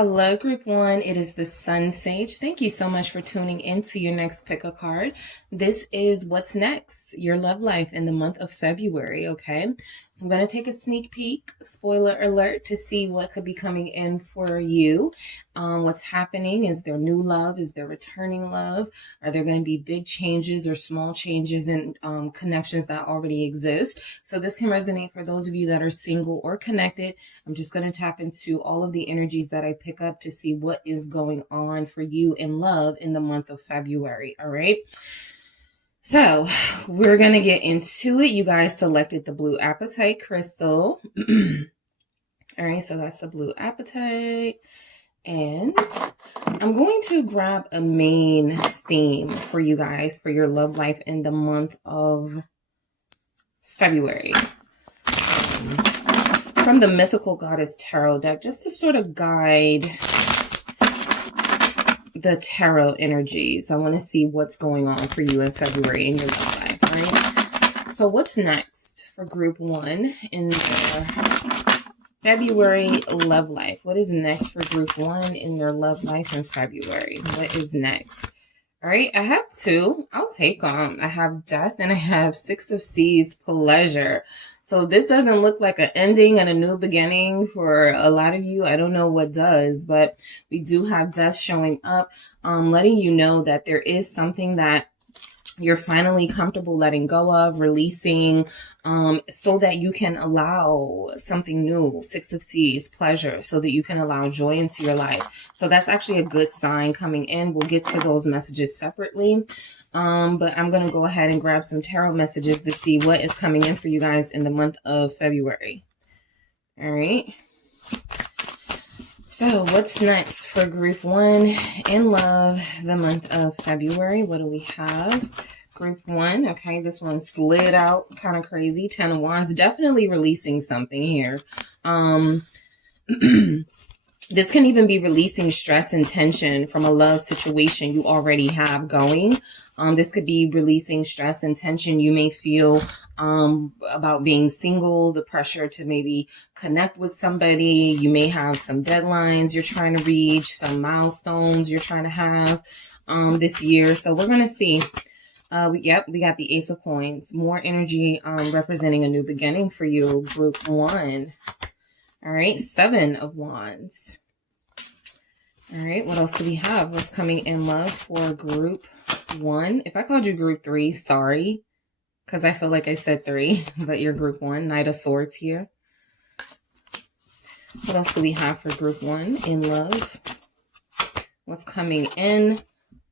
Hello, Group 1. It is the SunSage. Thank you so much for tuning in to your next pick a card. This is what's next, your love life in the month of February, okay? So I'm going to take a sneak peek, spoiler alert, to see what could be coming in for you. What's happening? Is there new love? Is there returning love? Are there going to be big changes or small changes in connections that already exist? So this can resonate for those of you that are single or connected. I'm just going to tap into all of the energies that I pick up to see what is going on for you in love in the month of February. All right. So we're going to get into it. You guys selected the blue apatite crystal. All right. So that's the blue apatite. And I'm going to grab a main theme for you guys for your love life in the month of February. From the Mythical Goddess Tarot deck, just to sort of guide the tarot energies. I want to see what's going on for you in February in your love life, right? So what's next for Group 1 in their February love life? What is next for Group 1 in their love life in February? What is next? All right, I have two. I'll take them. I have Death and I have Six of Seas, Pleasure. So this doesn't look like an ending and a new beginning for a lot of you. I don't know what does, but we do have Death showing up, letting you know that there is something that you're finally comfortable letting go of, releasing, so that you can allow something new. Six of Seas, Pleasure, so that you can allow joy into your life. So that's actually a good sign coming in. We'll get to those messages separately. But I'm going to go ahead and grab some tarot messages to see what is coming in for you guys in the month of February. All right. So what's next for Group 1 in love, the month of February? What do we have? Group 1. Okay, this one slid out kind of crazy. 10 of Wands, definitely releasing something here. This can even be releasing stress and tension from a love situation you already have going. This could be releasing stress and tension you may feel about being single, the pressure to maybe connect with somebody. You may have some deadlines you're trying to reach, some milestones you're trying to have this year. So we're going to see. We got the Ace of Coins. More energy representing a new beginning for you, Group 1. All right, 7 of Wands. All right, what else do we have? What's coming in love for Group 1? If I called you Group 3, sorry, because I feel like I said 3, but you're Group 1. Knight of Swords here. What else do we have for Group 1 in love? What's coming in?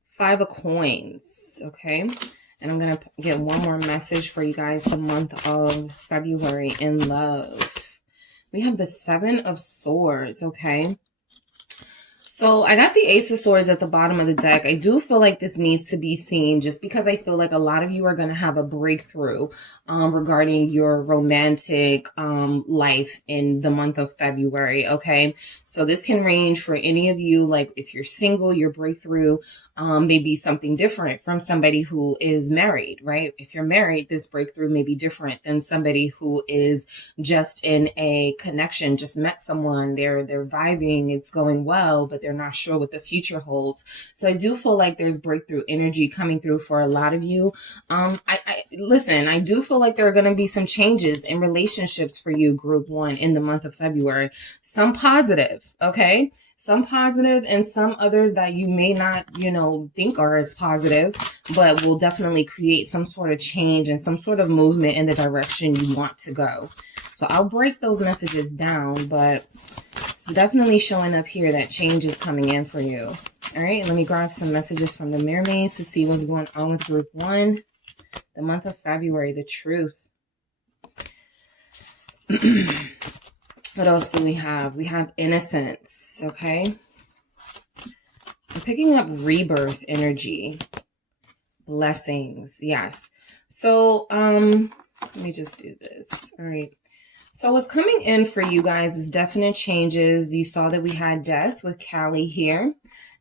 5 of Coins, okay? And I'm going to get one more message for you guys the month of February in love. We have the 7 of Swords, okay? So I got the Ace of Swords at the bottom of the deck. I do feel like this needs to be seen just because I feel like a lot of you are going to have a breakthrough regarding your romantic life in the month of February, okay? So this can range for any of you, like if you're single, your breakthrough may be something different from somebody who is married, right? If you're married, this breakthrough may be different than somebody who is just in a connection, just met someone, they're vibing, it's going well, but they're not sure what the future holds. So I do feel like there's breakthrough energy coming through for a lot of you. Listen, I do feel like there are going to be some changes in relationships for you, Group 1, in the month of February. Some positive, okay? Some positive and some others that you may not, think are as positive, but will definitely create some sort of change and some sort of movement in the direction you want to go. So I'll break those messages down, but it's definitely showing up here that change is coming in for you. All right, let me grab some messages from the Mermaids to see what's going on with Group 1. The month of February, the truth. What else do we have? We have Innocence, okay? I'm picking up rebirth energy. Blessings, yes. So, let me just do this. All right. So what's coming in for you guys is definite changes. You saw that we had Death with Callie here.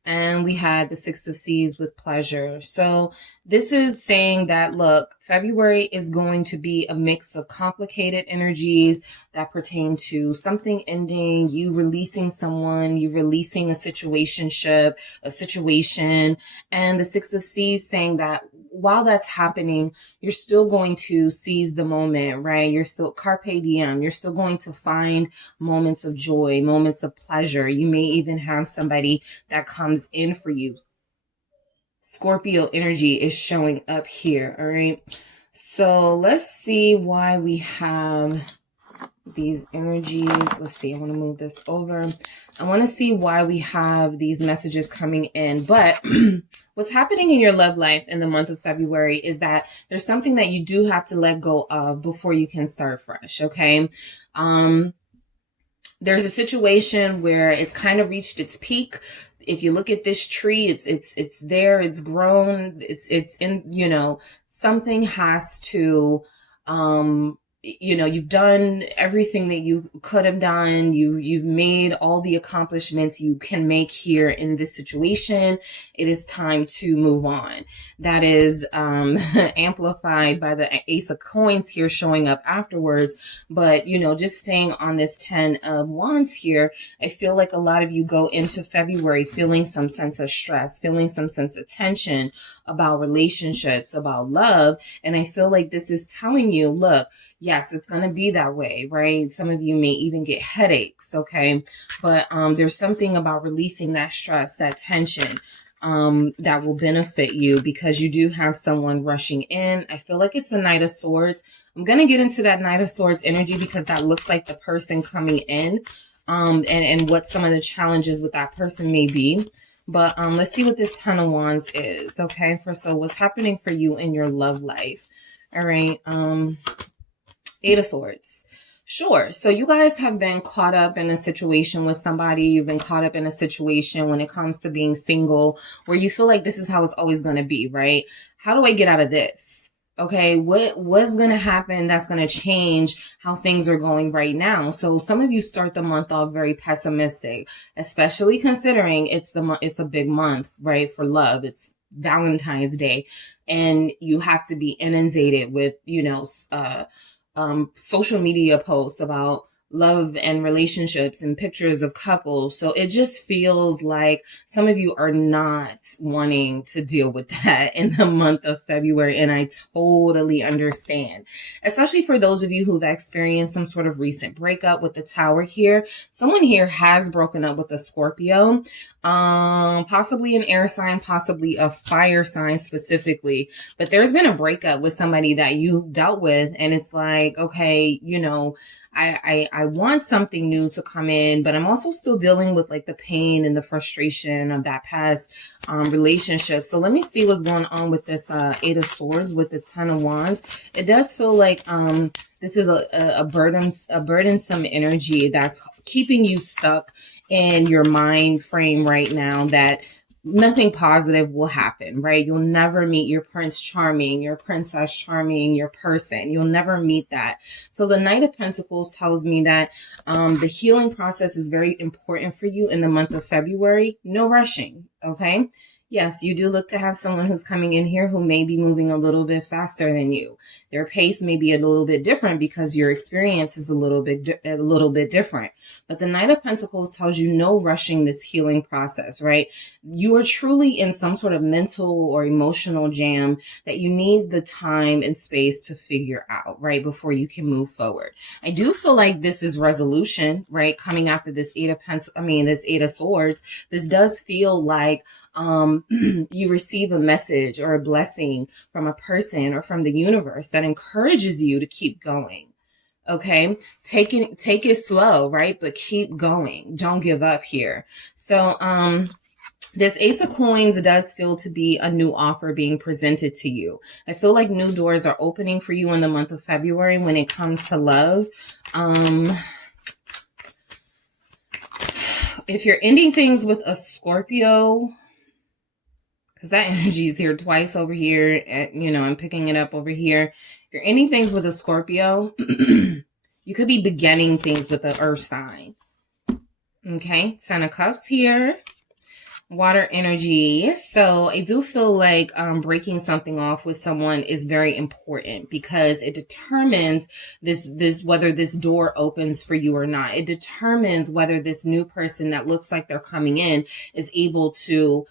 And we had the Six of Seas with pleasure. So this is saying that, look, February is going to be a mix of complicated energies that pertain to something ending, you releasing someone, you releasing a situationship, a situation. And the Six of Seas saying that while that's happening, you're still going to seize the moment, right? You're still carpe diem. You're still going to find moments of joy, moments of pleasure. You may even have somebody that comes in for you. Scorpio energy is showing up here, all right? So let's see why we have these energies. Let's see, I want to move this over. I want to see why we have these messages coming in. But what's happening in your love life in the month of February is that there's something that you do have to let go of before you can start fresh, okay? There's a situation where it's kind of reached its peak. If you look at this tree, it's there, it's grown, it's in, you know, something has to, you know, you've done everything that you could have done. You've made all the accomplishments you can make here in this situation. It is time to move on. That is amplified by the Ace of Coins here showing up afterwards. But, you know, just staying on this 10 of Wands here, I feel like a lot of you go into February feeling some sense of stress, feeling some sense of tension about relationships, about love. And I feel like this is telling you, look, yes, it's going to be that way, right? Some of you may even get headaches, okay? But there's something about releasing that stress, that tension, that will benefit you because you do have someone rushing in. I feel like it's a Knight of Swords. I'm going to get into that Knight of Swords energy because that looks like the person coming in, and what some of the challenges with that person may be. But let's see what this Ten of Wands is, okay? So what's happening for you in your love life? All right. Eight of Swords. Sure. So you guys have been caught up in a situation with somebody. You've been caught up in a situation when it comes to being single where you feel like this is how it's always going to be, right? How do I get out of this? Okay, what's going to happen that's going to change how things are going right now? So some of you start the month off very pessimistic, especially considering it's a big month, right? For love. It's Valentine's Day and you have to be inundated with, you know, social media posts about love and relationships and pictures of couples. So it just feels like some of you are not wanting to deal with that in the month of February. And I totally understand, especially for those of you who've experienced some sort of recent breakup with the Tower here. Someone here has broken up with a Scorpio, possibly an air sign, possibly a fire sign specifically, but there's been a breakup with somebody that you dealt with. And it's like, okay, you know, I want something new to come in, but I'm also still dealing with like the pain and the frustration of that past relationship. So let me see what's going on with this Eight of Swords with the Ten of Wands. It does feel like this is a burdensome energy that's keeping you stuck in your mind frame right now, that nothing positive will happen, right? You'll never meet your Prince Charming, your Princess Charming, your person. You'll never meet that. So the Knight of Pentacles tells me that the healing process is very important for you in the month of February. No rushing, okay? Yes, you do look to have someone who's coming in here who may be moving a little bit faster than you. Their pace may be a little bit different because your experience is a little bit different. But the Knight of Pentacles tells you no rushing this healing process, right? You are truly in some sort of mental or emotional jam that you need the time and space to figure out, right? Before you can move forward. I do feel like this is resolution, right? Coming after this this Eight of Swords, this does feel like you receive a message or a blessing from a person or from the universe that encourages you to keep going. Okay. Take it slow, right? But keep going. Don't give up here. So, this Ace of Coins does feel to be a new offer being presented to you. I feel like new doors are opening for you in the month of February when it comes to love. If you're ending things with a Scorpio, because that energy is here twice over here. You know, I'm picking it up over here. If you're ending things with a Scorpio, you could be beginning things with an earth sign. Okay, Ten of Cups here. Water energy. So I do feel like breaking something off with someone is very important because it determines this whether this door opens for you or not. It determines whether this new person that looks like they're coming in is able to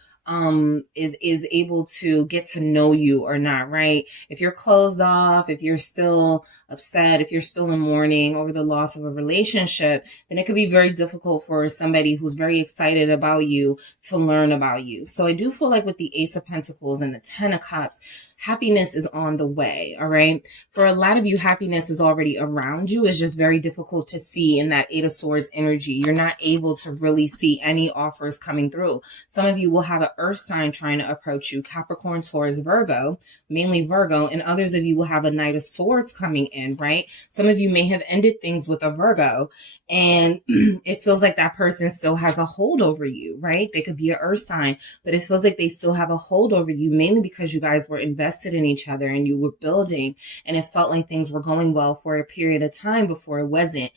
is able to get to know you or not, right? If you're closed off, if you're still upset, if you're still in mourning over the loss of a relationship, then it could be very difficult for somebody who's very excited about you to learn about you. So I do feel like with the Ace of Pentacles and the Ten of Cups, happiness is on the way, all right? For a lot of you, happiness is already around you. It's just very difficult to see in that Eight of Swords energy. You're not able to really see any offers coming through. Some of you will have an earth sign trying to approach you, Capricorn, Taurus, Virgo, mainly Virgo, and others of you will have a Knight of Swords coming in, right? Some of you may have ended things with a Virgo, and it feels like that person still has a hold over you, right? They could be an earth sign, but it feels like they still have a hold over you, mainly because you guys were invested in each other and you were building, and it felt like things were going well for a period of time before it wasn't.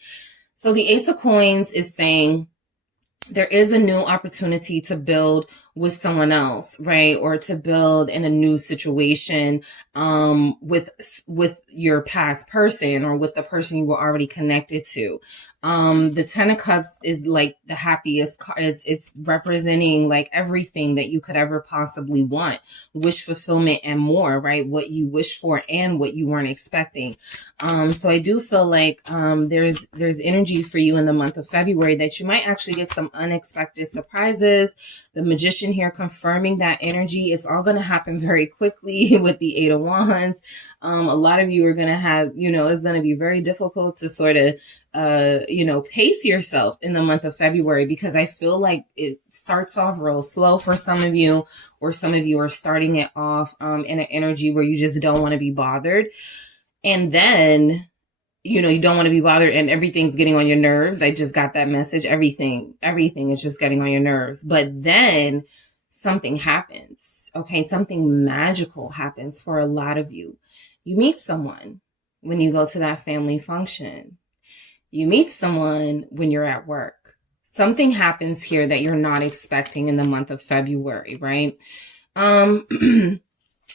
So the Ace of Coins is saying there is a new opportunity to build with someone else, right? Or to build in a new situation with your past person or with the person you were already connected to. The Ten of Cups is like the happiest card. It's representing like everything that you could ever possibly want, wish fulfillment and more, right? What you wish for and what you weren't expecting. So I do feel like there's energy for you in the month of February that you might actually get some unexpected surprises. The Magician here confirming that energy. It's all going to happen very quickly with the Eight of Wands. A lot of you are going to have, it's going to be very difficult to sort of pace yourself in the month of February, because I feel like it starts off real slow for some of you, or some of you are starting it off in an energy where you just don't want to be bothered. And then, you don't want to be bothered and everything's getting on your nerves. I just got that message. Everything is just getting on your nerves. But then something happens. Okay. Something magical happens for a lot of you. You meet someone when you go to that family function. You meet someone when you're at work. Something happens here that you're not expecting in the month of February, right?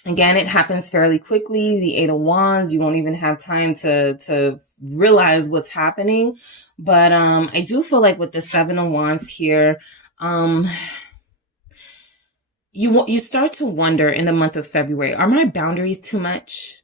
Again, it happens fairly quickly. The Eight of Wands, you won't even have time to realize what's happening. But I do feel like with the Seven of Wands here, you start to wonder in the month of February, are my boundaries too much?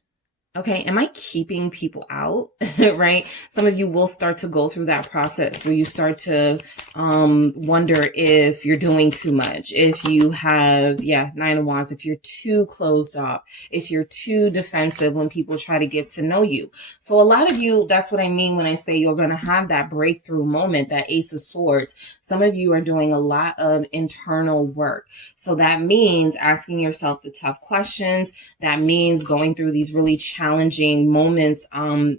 Okay, am I keeping people out, right? Some of you will start to go through that process where you start to wonder if you're doing too much, if you have, Nine of Wands, if you're too closed off, if you're too defensive when people try to get to know you. So a lot of you, that's what I mean when I say you're going to have that breakthrough moment, that Ace of Swords. Some of you are doing a lot of internal work. So that means asking yourself the tough questions. That means going through these really challenging moments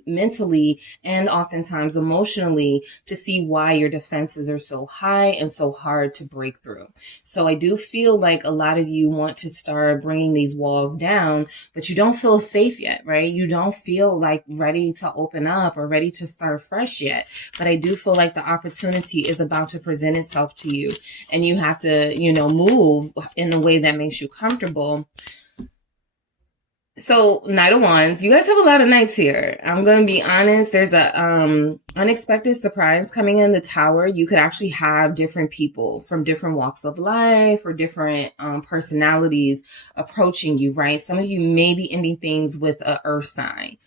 mentally and oftentimes emotionally to see why your defenses are so high and so hard to break through. So I do feel like a lot of you want to start bringing these walls down, but you don't feel safe yet, right? You don't feel like ready to open up or ready to start fresh yet. But I do feel like the opportunity is about to present itself to you, and you have to, move in a way that makes you comfortable. So Knight of Wands, you guys have a lot of knights here. I'm going to be honest. There's a unexpected surprise coming in the Tower. You could actually have different people from different walks of life or different personalities approaching you, right? Some of you may be ending things with an earth sign,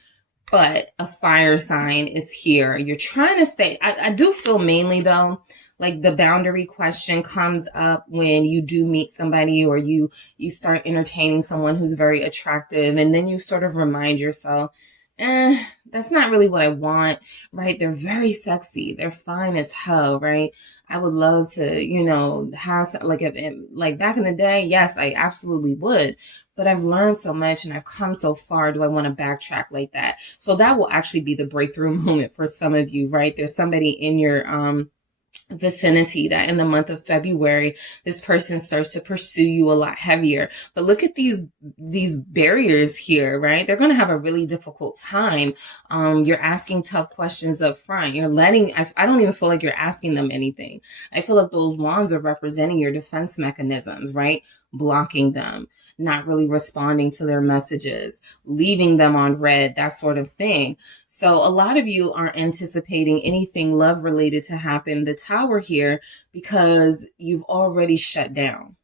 but a fire sign is here. You're trying to stay. I do feel mainly though, like the boundary question comes up when you do meet somebody or you start entertaining someone who's very attractive, and then you sort of remind yourself, that's not really what I want, right? They're very sexy. They're fine as hell, right? I would love to, have like back in the day. Yes, I absolutely would. But I've learned so much and I've come so far. Do I want to backtrack like that? So that will actually be the breakthrough moment for some of you, right? There's somebody in your, vicinity, that in the month of February, this person starts to pursue you a lot heavier. But look at these barriers here, right? They're going to have a really difficult time. You're asking tough questions up front. You're letting, I don't even feel like you're asking them anything. I feel like those wands are representing your defense mechanisms, right? Blocking them, not really responding to their messages, leaving them on red, that sort of thing. So a lot of you aren't anticipating anything love related to happen, the Tower here, because you've already shut down.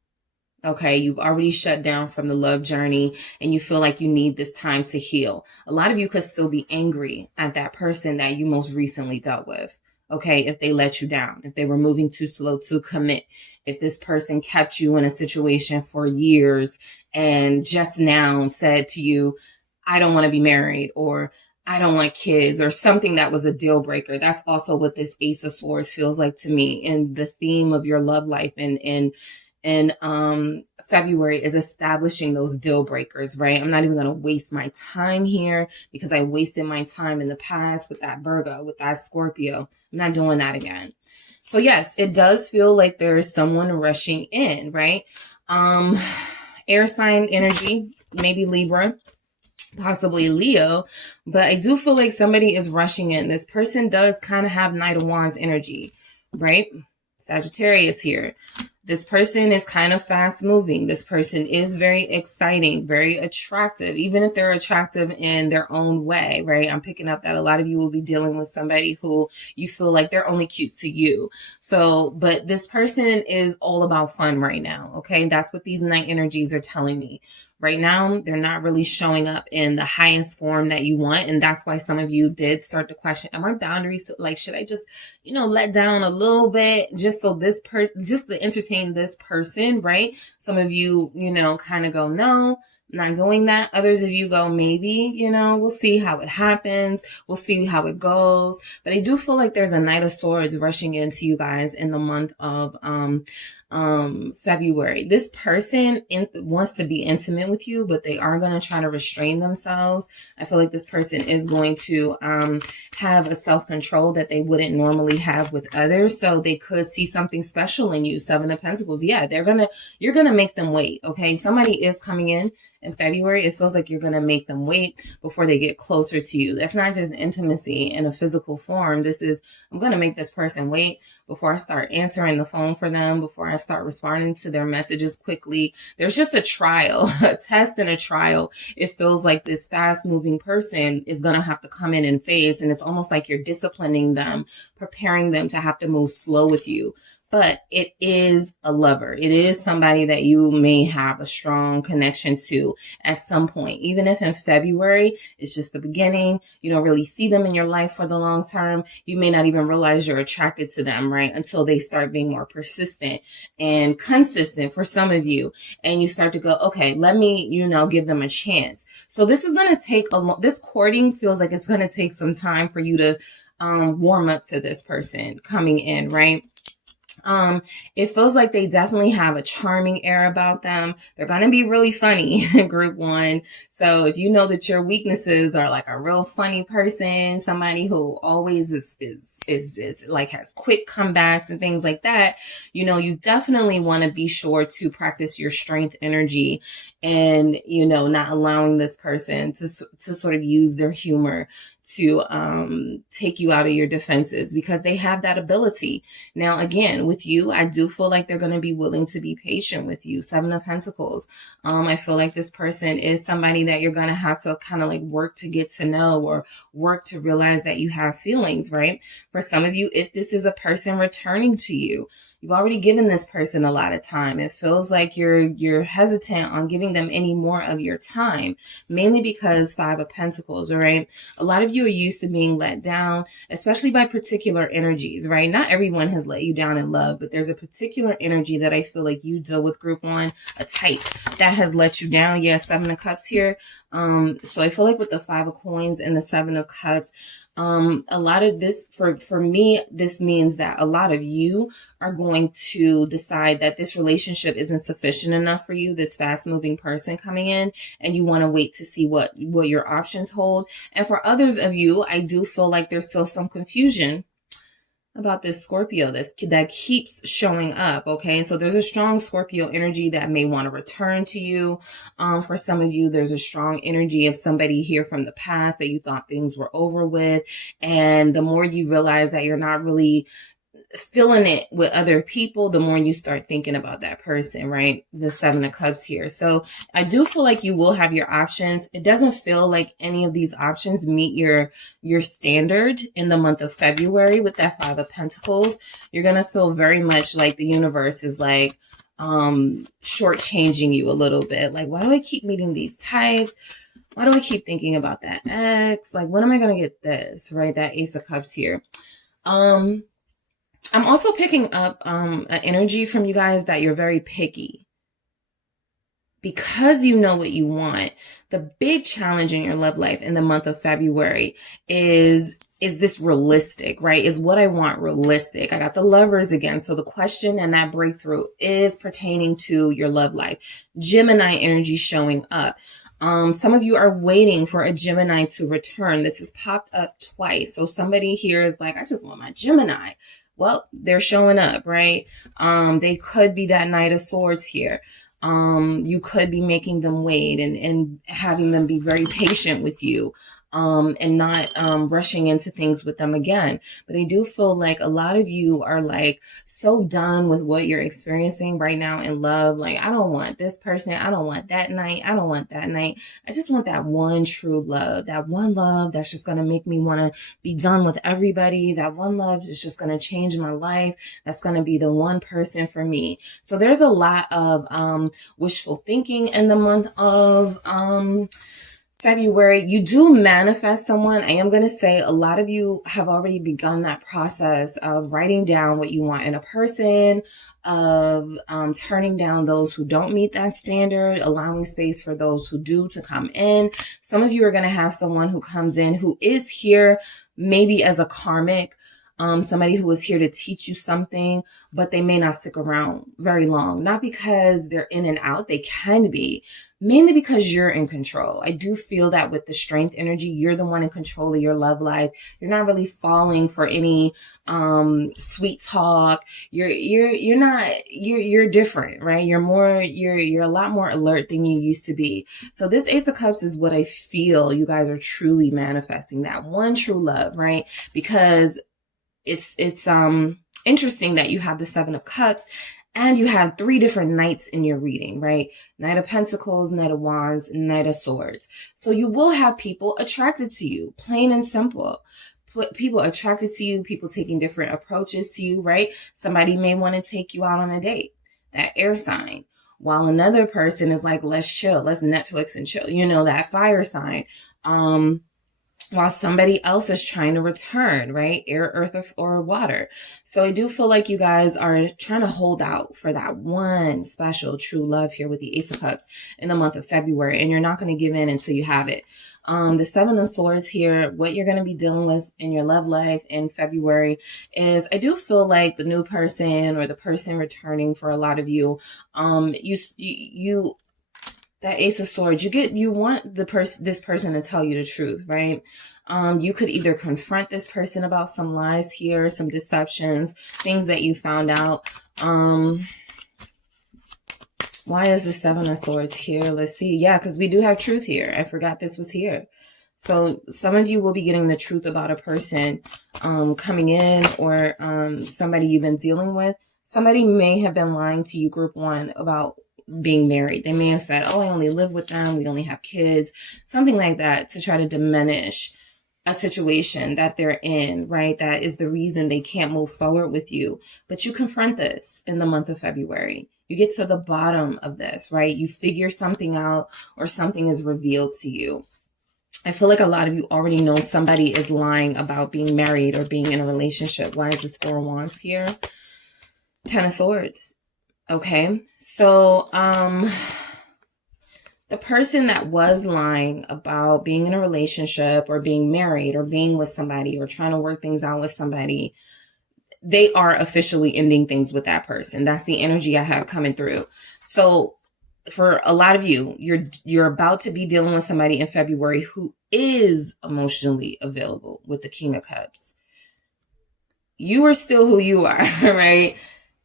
Okay, you've already shut down from the love journey and you feel like you need this time to heal. A lot of you could still be angry at that person that you most recently dealt with. Okay, if they let you down, if they were moving too slow to commit, if this person kept you in a situation for years and just now said to you, I don't want to be married, or I don't want kids, or something that was a deal breaker. That's also what this Ace of Swords feels like to me. And the theme of your love life in February is establishing those deal breakers, right? I'm not even going to waste my time here because I wasted my time in the past with that Virgo, with that Scorpio. I'm not doing that again. So yes, it does feel like there is someone rushing in, right? Air sign energy, maybe Libra, possibly Leo, but I do feel like somebody is rushing in. This person does kind of have Knight of Wands energy, right? Sagittarius here. This person is kind of fast moving. This person is very exciting, very attractive, even if they're attractive in their own way, right? I'm picking up that a lot of you will be dealing with somebody who you feel like they're only cute to you. So, but this person is all about fun right now, okay? That's what these night energies are telling me. Right now, they're not really showing up in the highest form that you want. And that's why some of you did start to question, am I boundaries? Like, should I just, let down a little bit just so this person, just to entertain this person, right? Some of you, kind of go, no, I'm not doing that. Others of you go, maybe, we'll see how it happens. We'll see how it goes. But I do feel like there's a Knight of Swords rushing into you guys in the month of, February. This person wants to be intimate with you, but they are going to try to restrain themselves. I feel like this person is going to have a self-control that they wouldn't normally have with others. So they could see something special in you. Seven of Pentacles. Yeah, you're going to make them wait. Okay. Somebody is coming in February. It feels like you're going to make them wait before they get closer to you. That's not just intimacy in a physical form. This is, I'm going to make this person wait before I start answering the phone for them, before I start responding to their messages quickly. There's just a trial, a test and a trial. It feels like this fast moving person is going to have to come in phase, and it's almost like you're disciplining them, preparing them to have to move slow with you. But it is a lover. It is somebody that you may have a strong connection to at some point. Even if in February, it's just the beginning, you don't really see them in your life for the long term. You may not even realize you're attracted to them, right? Until they start being more persistent and consistent for some of you. And you start to go, okay, let me, give them a chance. So this is going to take this courting feels like it's going to take some time for you to warm up to this person coming in, right? It feels like they definitely have a charming air about them. They're going to be really funny, group one. So if you know that your weaknesses are like a real funny person, somebody who always is like has quick comebacks and things like that, you definitely want to be sure to practice your strength energy and, not allowing this person to sort of use their humor to take you out of your defenses, because they have that ability. Now, again, with you, I do feel like they're going to be willing to be patient with you. Seven of Pentacles. I feel like this person is somebody that you're going to have to kind of like work to get to know, or work to realize that you have feelings, right? For some of you, if this is a person returning to you, you've already given this person a lot of time. It feels like you're hesitant on giving them any more of your time, mainly because Five of Pentacles, all right? A lot of you are used to being let down, especially by particular energies, right? Not everyone has let you down in love, but there's a particular energy that I feel like you deal with, group one, a type that has let you down. Yeah, Seven of Cups here. So I feel like with the Five of Coins and the Seven of Cups, a lot of this, for me, this means that a lot of you are going to decide that this relationship isn't sufficient enough for you, this fast moving person coming in, and you want to wait to see what your options hold. And for others of you, I do feel like there's still some confusion about this Scorpio that keeps showing up. Okay, so there's a strong Scorpio energy that may want to return to you. For some of you, there's a strong energy of somebody here from the past that you thought things were over with, and the more you realize that you're not really feeling it with other people, the more you start thinking about that person, right? The Seven of Cups here. So I do feel like you will have your options. It doesn't feel like any of these options meet your standard in the month of February with that Five of Pentacles. You're going to feel very much like the universe is like shortchanging you a little bit. Like, why do I keep meeting these types? Why do I keep thinking about that ex? Like, when am I going to get this, right? That Ace of Cups here. I'm also picking up an energy from you guys that you're very picky. Because you know what you want, the big challenge in your love life in the month of February is this realistic, right? Is what I want realistic? I got the Lovers again. So the question and that breakthrough is pertaining to your love life. Gemini energy showing up. Some of you are waiting for a Gemini to return. This has popped up twice. So somebody here is like, I just want my Gemini. Well, they're showing up, right? They could be that Knight of Swords here. You could be making them wait and having them be very patient with you. And not rushing into things with them again. But I do feel like a lot of you are like so done with what you're experiencing right now in love. Like, I don't want this person. I don't want that night. I don't want that night. I just want that one true love. That one love that's just going to make me want to be done with everybody. That one love is just going to change my life. That's going to be the one person for me. So there's a lot of wishful thinking in the month of February. You do manifest someone. I am going to say a lot of you have already begun that process of writing down what you want in a person, of turning down those who don't meet that standard, allowing space for those who do to come in. Some of you are going to have someone who comes in who is here maybe as a karmic, somebody who is here to teach you something, but they may not stick around very long. Not because they're in and out. They can be, mainly because you're in control. I do feel that with the Strength energy, you're the one in control of your love life. You're not really falling for any sweet talk. You're different, right? You're a lot more alert than you used to be. So this Ace of Cups is what I feel you guys are truly manifesting, that one true love, right? Because it's interesting that you have the Seven of Cups and you have 3 different knights in your reading, right? Knight of Pentacles, Knight of Wands, Knight of Swords. So you will have people attracted to you, plain and simple. People attracted to you, people taking different approaches to you, right? Somebody may want to take you out on a date, that air sign, while another person is like, let's chill, let's Netflix and chill, you know, that fire sign. While somebody else is trying to return, right? Air, earth, or water. So I do feel like you guys are trying to hold out for that one special true love here with the Ace of Cups in the month of February. And you're not going to give in until you have it. The Seven of Swords here, what you're going to be dealing with in your love life in February is, I do feel like the new person or the person returning for a lot of you, that Ace of Swords, you want this person to tell you the truth, right? You could either confront this person about some lies here, some deceptions, things that you found out. Why is the Seven of Swords here? Let's see. Yeah, because we do have truth here. I forgot this was here. So some of you will be getting the truth about a person coming in, or somebody you've been dealing with. Somebody may have been lying to you, group 1, about being married. They may have said, oh, I only live with them, we only have kids, something like that, to try to diminish a situation that they're in, right? That is the reason they can't move forward with you. But you confront this in the month of February. You get to the bottom of this, right? You figure something out, or something is revealed to you. I feel like a lot of you already know somebody is lying about being married or being in a relationship. Why is this 4 of Wands here? 10 of Swords. Okay, so the person that was lying about being in a relationship or being married or being with somebody or trying to work things out with somebody, they are officially ending things with that person. That's the energy I have coming through. So for a lot of you, you're about to be dealing with somebody in February who is emotionally available with the King of Cups. you are still who you are, right?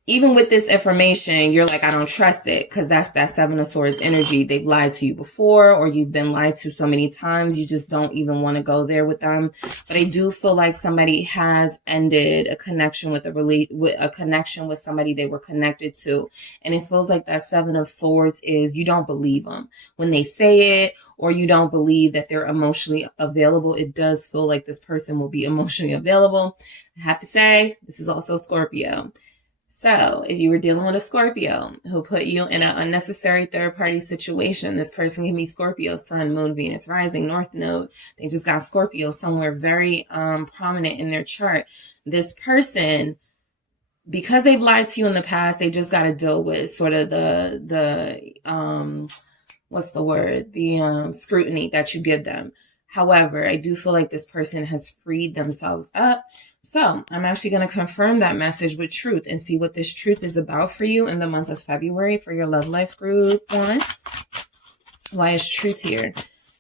Even with this information, you're like, I don't trust it, because that's that Seven of Swords energy. They've lied to you before, or you've been lied to so many times, you just don't even want to go there with them. But I do feel like somebody has ended a connection with a connection with somebody they were connected to. And it feels like that Seven of Swords is, you don't believe them when they say it, or you don't believe that they're emotionally available. It does feel like this person will be emotionally available. I have to say, this is also Scorpio. So if you were dealing with a Scorpio who put you in an unnecessary third-party situation, this person can be Scorpio, Sun, Moon, Venus, Rising, North Node. They just got Scorpio somewhere very prominent in their chart. This person, because they've lied to you in the past, they just got to deal with sort of the what's the word? The scrutiny that you give them. However, I do feel like this person has freed themselves up. So I'm actually going to confirm that message with truth and see what this truth is about for you in the month of February for your love life group 1. Why is truth here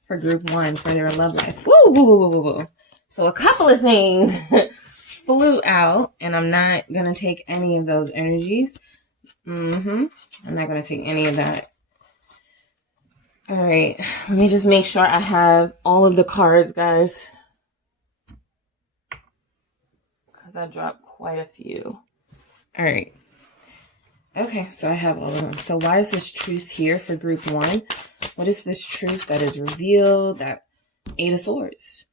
for group 1 for your love life? Woo, woo, woo, woo, woo. So a couple of things flew out, and I'm not going to take any of those energies. I'm not going to take any of that. All right, let me just make sure I have all of the cards, guys. I dropped quite a few. All right. Okay, so I have all of them. So why is this truth here for group 1? What is this truth that is revealed? That Eight of Swords.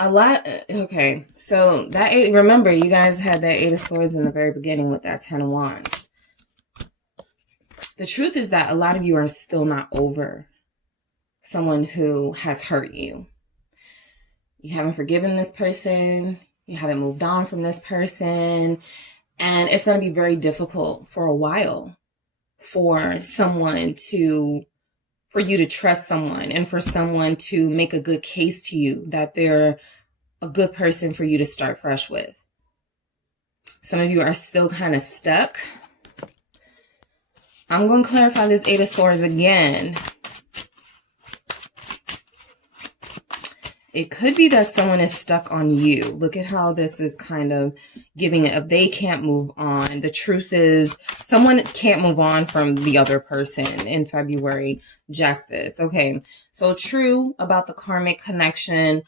Okay, so that remember, you guys had that Eight of Swords in the very beginning with that 10 of Wands. The truth is that a lot of you are still not over someone who has hurt you. You haven't forgiven this person. You haven't moved on from this person, and it's going to be very difficult for a while for you to trust someone, and for someone to make a good case to you that they're a good person for you to start fresh with. Some of you are still kind of stuck. I'm going to clarify this Eight of Swords again. It could be that someone is stuck on you. Look at how this is kind of giving it. They can't move on. The truth is someone can't move on from the other person in February. Justice. Okay. So true about the karmic connection.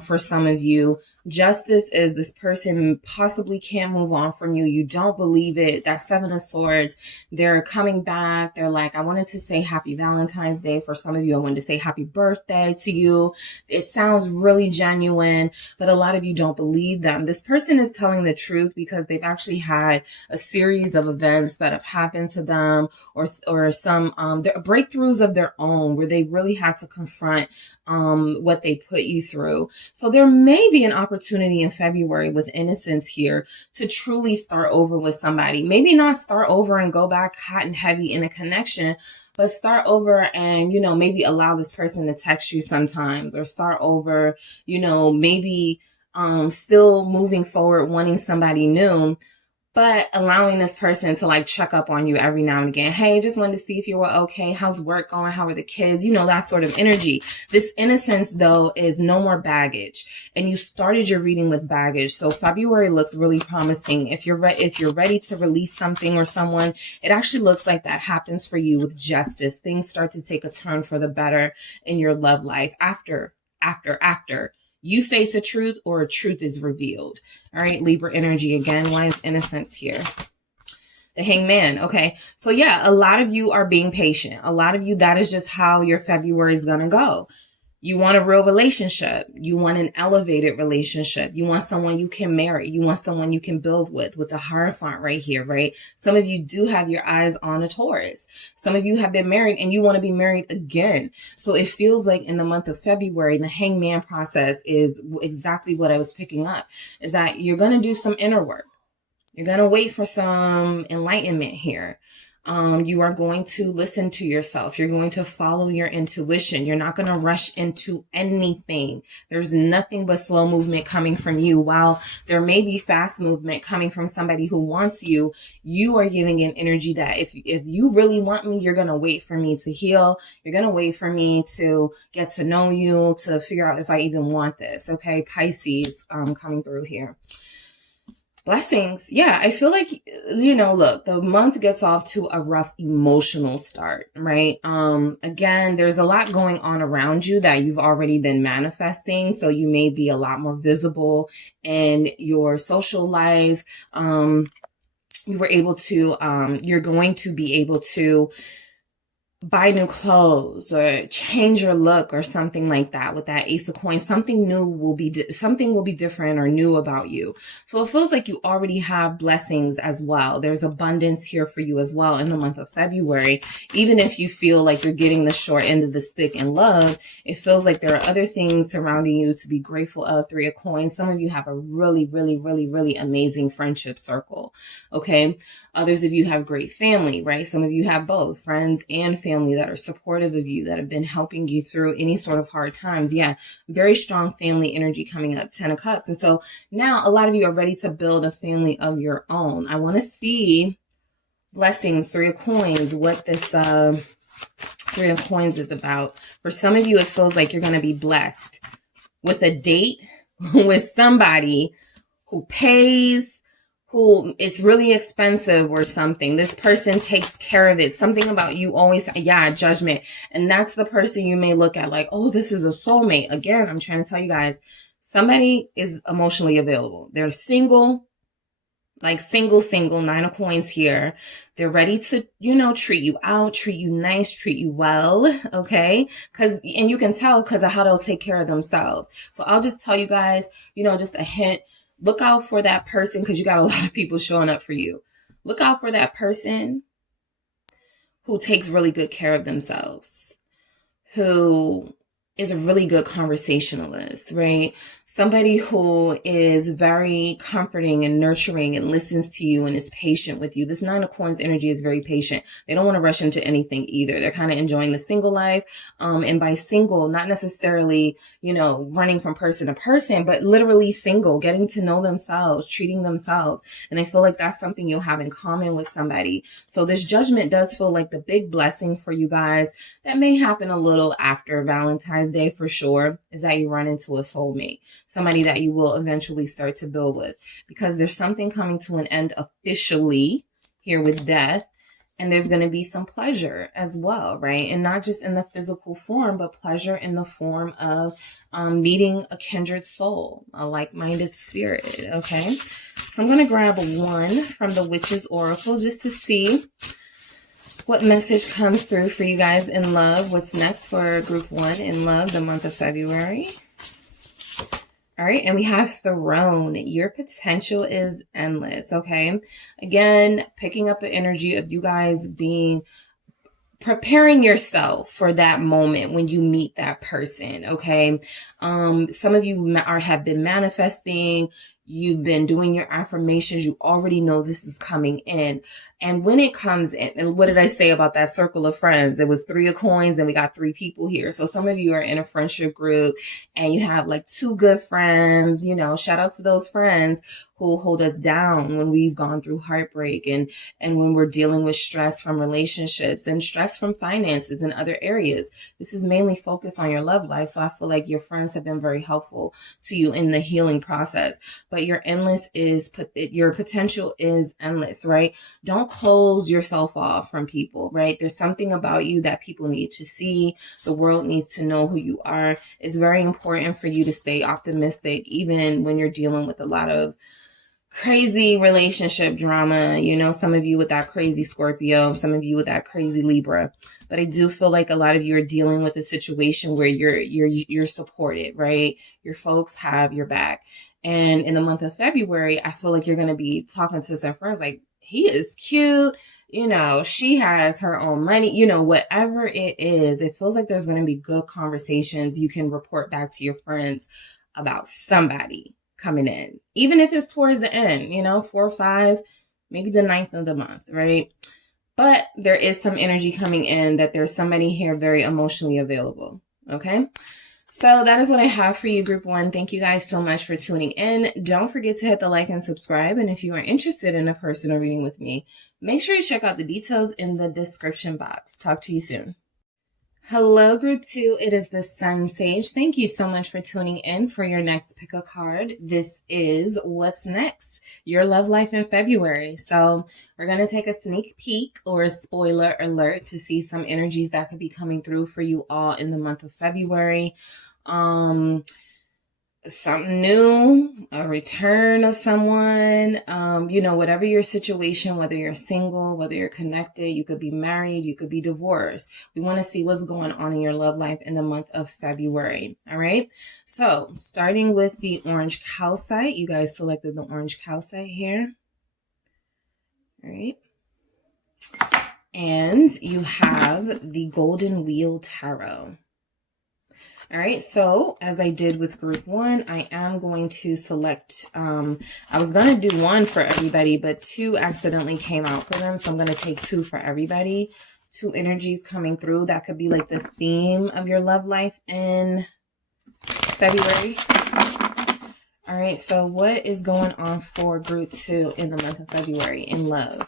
For some of you, justice is this person possibly can't move on from you. You don't believe it. That Seven of Swords, they're coming back. They're like, I wanted to say happy Valentine's Day. For some of you, I wanted to say happy birthday to you. It sounds really genuine, but a lot of you don't believe them. This person is telling the truth because they've actually had a series of events that have happened to them, or some breakthroughs of their own where they really had to confront what they put you through. So there may be an opportunity in February with innocence here to truly start over with somebody. Maybe not start over and go back hot and heavy in a connection, but start over and, maybe allow this person to text you sometimes, or start over, maybe still moving forward, wanting somebody new, but allowing this person to check up on you every now and again. Hey, just wanted to see if you were okay. How's work going? How are the kids? That sort of energy. This innocence, though, is no more baggage. And you started your reading with baggage. So February looks really promising. If you're ready to release something or someone, it actually looks like that happens for you with justice. Things start to take a turn for the better in your love life after you face a truth or a truth is revealed. All right, Libra energy again. Why is innocence here? The Hangman. Okay, so yeah, a lot of you are being patient. A lot of you, that is just how your February is going to go. You want a real relationship. You want an elevated relationship. You want someone you can marry. You want someone you can build with the Hierophant right here, right? Some of you do have your eyes on a Taurus. Some of you have been married and you want to be married again. So it feels like in the month of February, the Hangman process is exactly what I was picking up, is that you're going to do some inner work. You're going to wait for some enlightenment here. You are going to listen to yourself. You're going to follow your intuition. You're not going to rush into anything. There's nothing but slow movement coming from you. While there may be fast movement coming from somebody who wants you, you are giving an energy that if you really want me, you're going to wait for me to heal. You're going to wait for me to get to know you, to figure out if I even want this. Okay, Pisces coming through here. Blessings. Yeah, I feel like, look, the month gets off to a rough emotional start, right? Again, there's a lot going on around you that you've already been manifesting. So you may be a lot more visible in your social life. You're going to be able to buy new clothes or change your look or something like that with that Ace of Coins. Something will be different or new about you. So it feels like you already have blessings as well. There's abundance here for you as well in the month of February. Even if you feel like you're getting the short end of the stick in love, it feels like there are other things surrounding you to be grateful of. Three of Coins. Some of you have a really, really, really, really amazing friendship circle. Okay. Others of you have great family, right? Some of you have both friends and family that are supportive of you, that have been helping you through any sort of hard times. Yeah, very strong family energy coming up, 10 of Cups. And so now a lot of you are ready to build a family of your own. I want to see blessings, Three of Coins, what this Three of Coins is about. For some of you, it feels like you're going to be blessed with a date with somebody who pays, who it's really expensive or something. This person takes care of it. Something about you always, judgment. And that's the person you may look at like, oh, this is a soulmate. Again, I'm trying to tell you guys, somebody is emotionally available. They're single, like single, Nine of Coins here. They're ready to, treat you out, treat you nice, treat you well. Okay. And you can tell because of how they'll take care of themselves. So I'll just tell you guys, just a hint. Look out for that person because you got a lot of people showing up for you. Look out for that person who takes really good care of themselves, who is a really good conversationalist, right? Somebody who is very comforting and nurturing and listens to you and is patient with you. This Nine of Coins energy is very patient. They don't want to rush into anything either. They're kind of enjoying the single life. And by single, not necessarily, running from person to person, but literally single, getting to know themselves, treating themselves. And I feel like that's something you'll have in common with somebody. So this Judgment does feel like the big blessing for you guys that may happen a little after Valentine's Day for sure, is that you run into a soulmate. Somebody that you will eventually start to build with, because there's something coming to an end officially here with Death, and there's going to be some pleasure as well, right? And not just in the physical form, but pleasure in the form of meeting a kindred soul, a like-minded spirit, okay? So I'm going to grab one from the Witch's Oracle just to see what message comes through for you guys in love. What's next for group 1 in love, the month of February? All right, and we have Throne. Your potential is endless, okay? Again, picking up the energy of you guys preparing yourself for that moment when you meet that person, okay? Some of you have been manifesting. You've been doing your affirmations. You already know this is coming in. And when it comes in, and what did I say about that circle of friends? It was 3 of Coins and we got 3 people here. So some of you are in a friendship group and you have like 2 good friends, shout out to those friends who hold us down when we've gone through heartbreak and when we're dealing with stress from relationships and stress from finances and other areas. This is mainly focused on your love life. So I feel like your friends have been very helpful to you in the healing process, but your potential is endless, right? Don't close yourself off from people, right? There's something about you that people need to see. The world needs to know who you are. It's very important for you to stay optimistic, even when you're dealing with a lot of crazy relationship drama. Some of you with that crazy Scorpio, some of you with that crazy Libra. But I do feel like a lot of you are dealing with a situation where you're supported, right? Your folks have your back. And in the month of February, I feel like you're going to be talking to some friends like, he is cute, she has her own money, whatever it is. It feels like there's going to be good conversations you can report back to your friends about somebody coming in, even if it's towards the end, 4 or 5, maybe the 9th of the month, right? But there is some energy coming in that there's somebody here very emotionally available, okay? So that is what I have for you, group 1. Thank you guys so much for tuning in. Don't forget to hit the like and subscribe. And if you are interested in a personal reading with me, make sure you check out the details in the description box. Talk to you soon. Hello, Group 2. It is the Sun Sage. Thank you so much for tuning in for your next pick a card. This is What's Next? Your Love Life in February. So we're going to take a sneak peek or a spoiler alert to see some energies that could be coming through for you all in the month of February. Something new, a return of someone, whatever your situation, whether you're single, whether you're connected, you could be married, you could be divorced. We want to see what's going on in your love life in the month of February. All right. So starting with the orange calcite, you guys selected the orange calcite here. All right. And you have the Golden Wheel Tarot. All right, so as I did with group 1, I am going to select, I was going to do 1 for everybody, but 2 accidentally came out for them. So I'm going to take 2 for everybody. 2 energies coming through. That could be like the theme of your love life in February. All right, so what is going on for group 2 in the month of February in love?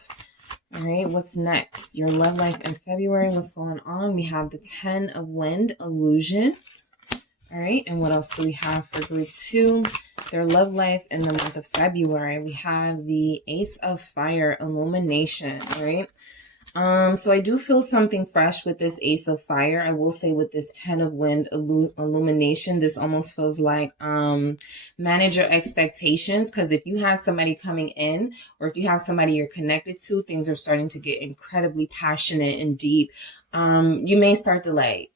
All right, what's next? Your love life in February, what's going on? We have the 10 of Wind, Illusion. All right, and what else do we have for group 2? Their love life in the month of February. We have the Ace of Fire, Illumination, all right? So I do feel something fresh with this Ace of Fire. I will say with this 10 of Wind, Illumination, this almost feels like manage your expectations, because if you have somebody coming in or if you have somebody you're connected to, things are starting to get incredibly passionate and deep. You may start to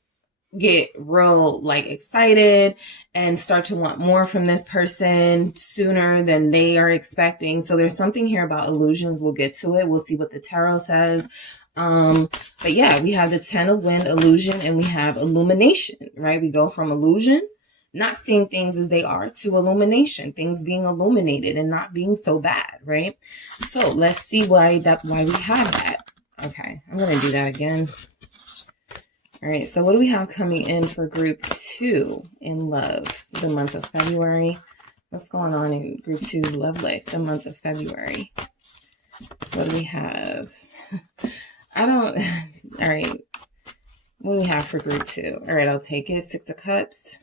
get real excited and start to want more from this person sooner than they are expecting. So there's something here about illusions. We'll get to it. We'll see what the tarot says. But yeah, we have the 10 of Wind, Illusion, and we have Illumination, right? We go from illusion, not seeing things as they are, to illumination, things being illuminated and not being so bad, right? So let's see why we have that. Okay, I'm going to do that again. All right, so what do we have coming in for group 2 in love, the month of February? What's going on in group 2's love life, the month of February? What do we have? All right. What do we have for group 2? All right, I'll take it. 6 of Cups.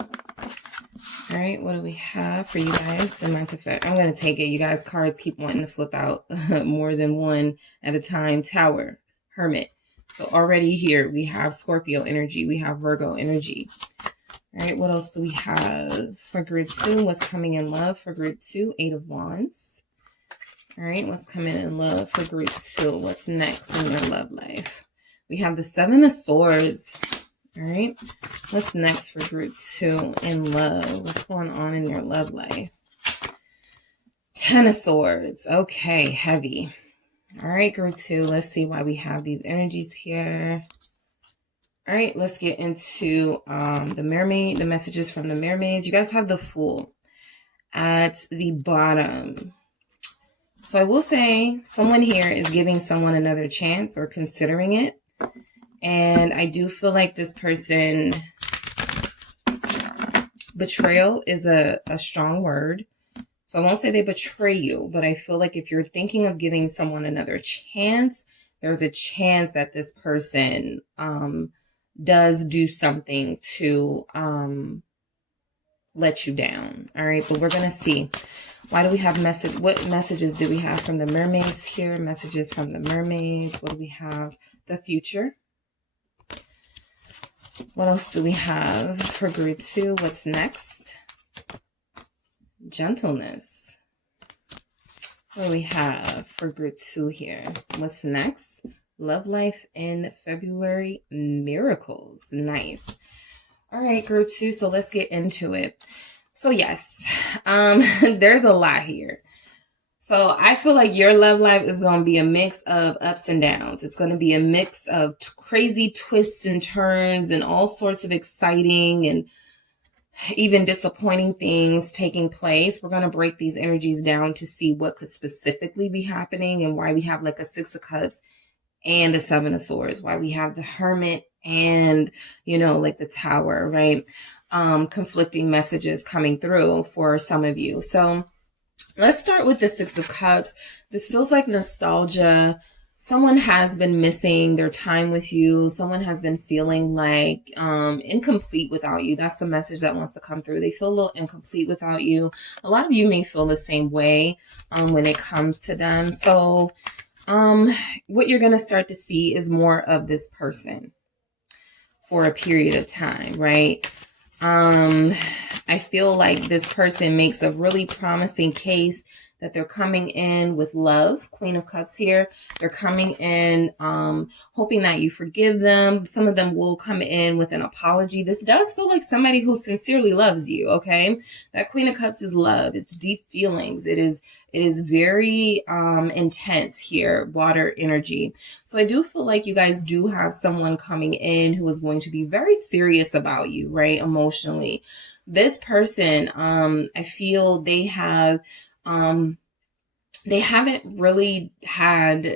All right, what do we have for you guys, the month of February? I'm going to take it. You guys, cards keep wanting to flip out more than one at a time. Tower, Hermit. So already here we have Scorpio energy. We have Virgo energy. All right, what else do we have for group 2? What's coming in love for group 2? 8 of Wands. All right, what's coming in love for group 2? What's next in your love life? We have the 7 of Swords. All right, what's next for group 2 in love? What's going on in your love life? 10 of Swords. Okay, heavy. All right, group 2, let's see why we have these energies here. All right, let's get into the Mermaid, the messages from the Mermaids. You guys have the Fool at the bottom. So I will say someone here is giving someone another chance or considering it. And I do feel like this person, betrayal is a strong word. So I won't say they betray you, but I feel like if you're thinking of giving someone another chance, there's a chance that this person does do something to let you down. All right, but we're going to see. Why do we have what messages do we have from the Mermaids here? Messages from the Mermaids. What do we have? The future. What else do we have for group 2? What's next? Gentleness. What do we have for group 2 here? What's next? Love life in February. Miracles. Nice. All right, group 2. So let's get into it. So yes, there's a lot here. So I feel like your love life is going to be a mix of ups and downs. It's going to be a mix of crazy twists and turns and all sorts of exciting and even disappointing things taking place. We're going to break these energies down to see what could specifically be happening and why we have like a 6 of Cups and a 7 of Swords, why we have the Hermit and, like the Tower, right? Conflicting messages coming through for some of you. So let's start with the 6 of Cups. This feels like nostalgia Someone has been missing their time with you. Someone has been feeling like incomplete without you. That's the message that wants to come through. They feel a little incomplete without you. A lot of you may feel the same way when it comes to them. So what you're going to start to see is more of this person for a period of time, right? I feel like this person makes a really promising case that they're coming in with love. Queen of Cups here. They're coming in hoping that you forgive them. Some of them will come in with an apology. This does feel like somebody who sincerely loves you, okay? That Queen of Cups is love. It's deep feelings. It is very intense here, water energy. So I do feel like you guys do have someone coming in who is going to be very serious about you, right? Emotionally. This person, I feel they haven't really had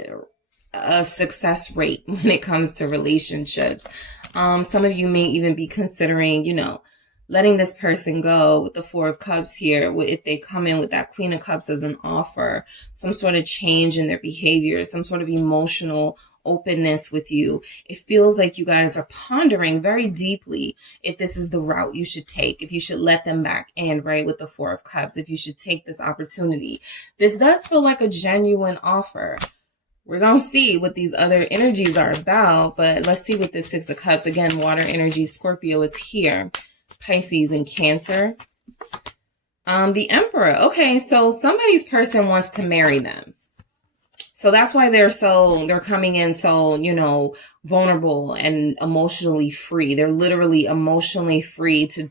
a success rate when it comes to relationships. Some of you may even be considering, letting this person go with the Four of Cups here. If they come in with that Queen of Cups as an offer, some sort of change in their behavior, some sort of emotional openness with you. It feels like you guys are pondering very deeply if this is the route you should take, if you should let them back in, right, with the Four of Cups, if you should take this opportunity. This does feel like a genuine offer. We're going to see what these other energies are about, but let's see what this Six of Cups, again, water energy, Scorpio is here, Pisces and Cancer. The Emperor. Okay, so somebody's person wants to marry them. So that's why they're coming in so, vulnerable and emotionally free. They're literally emotionally free to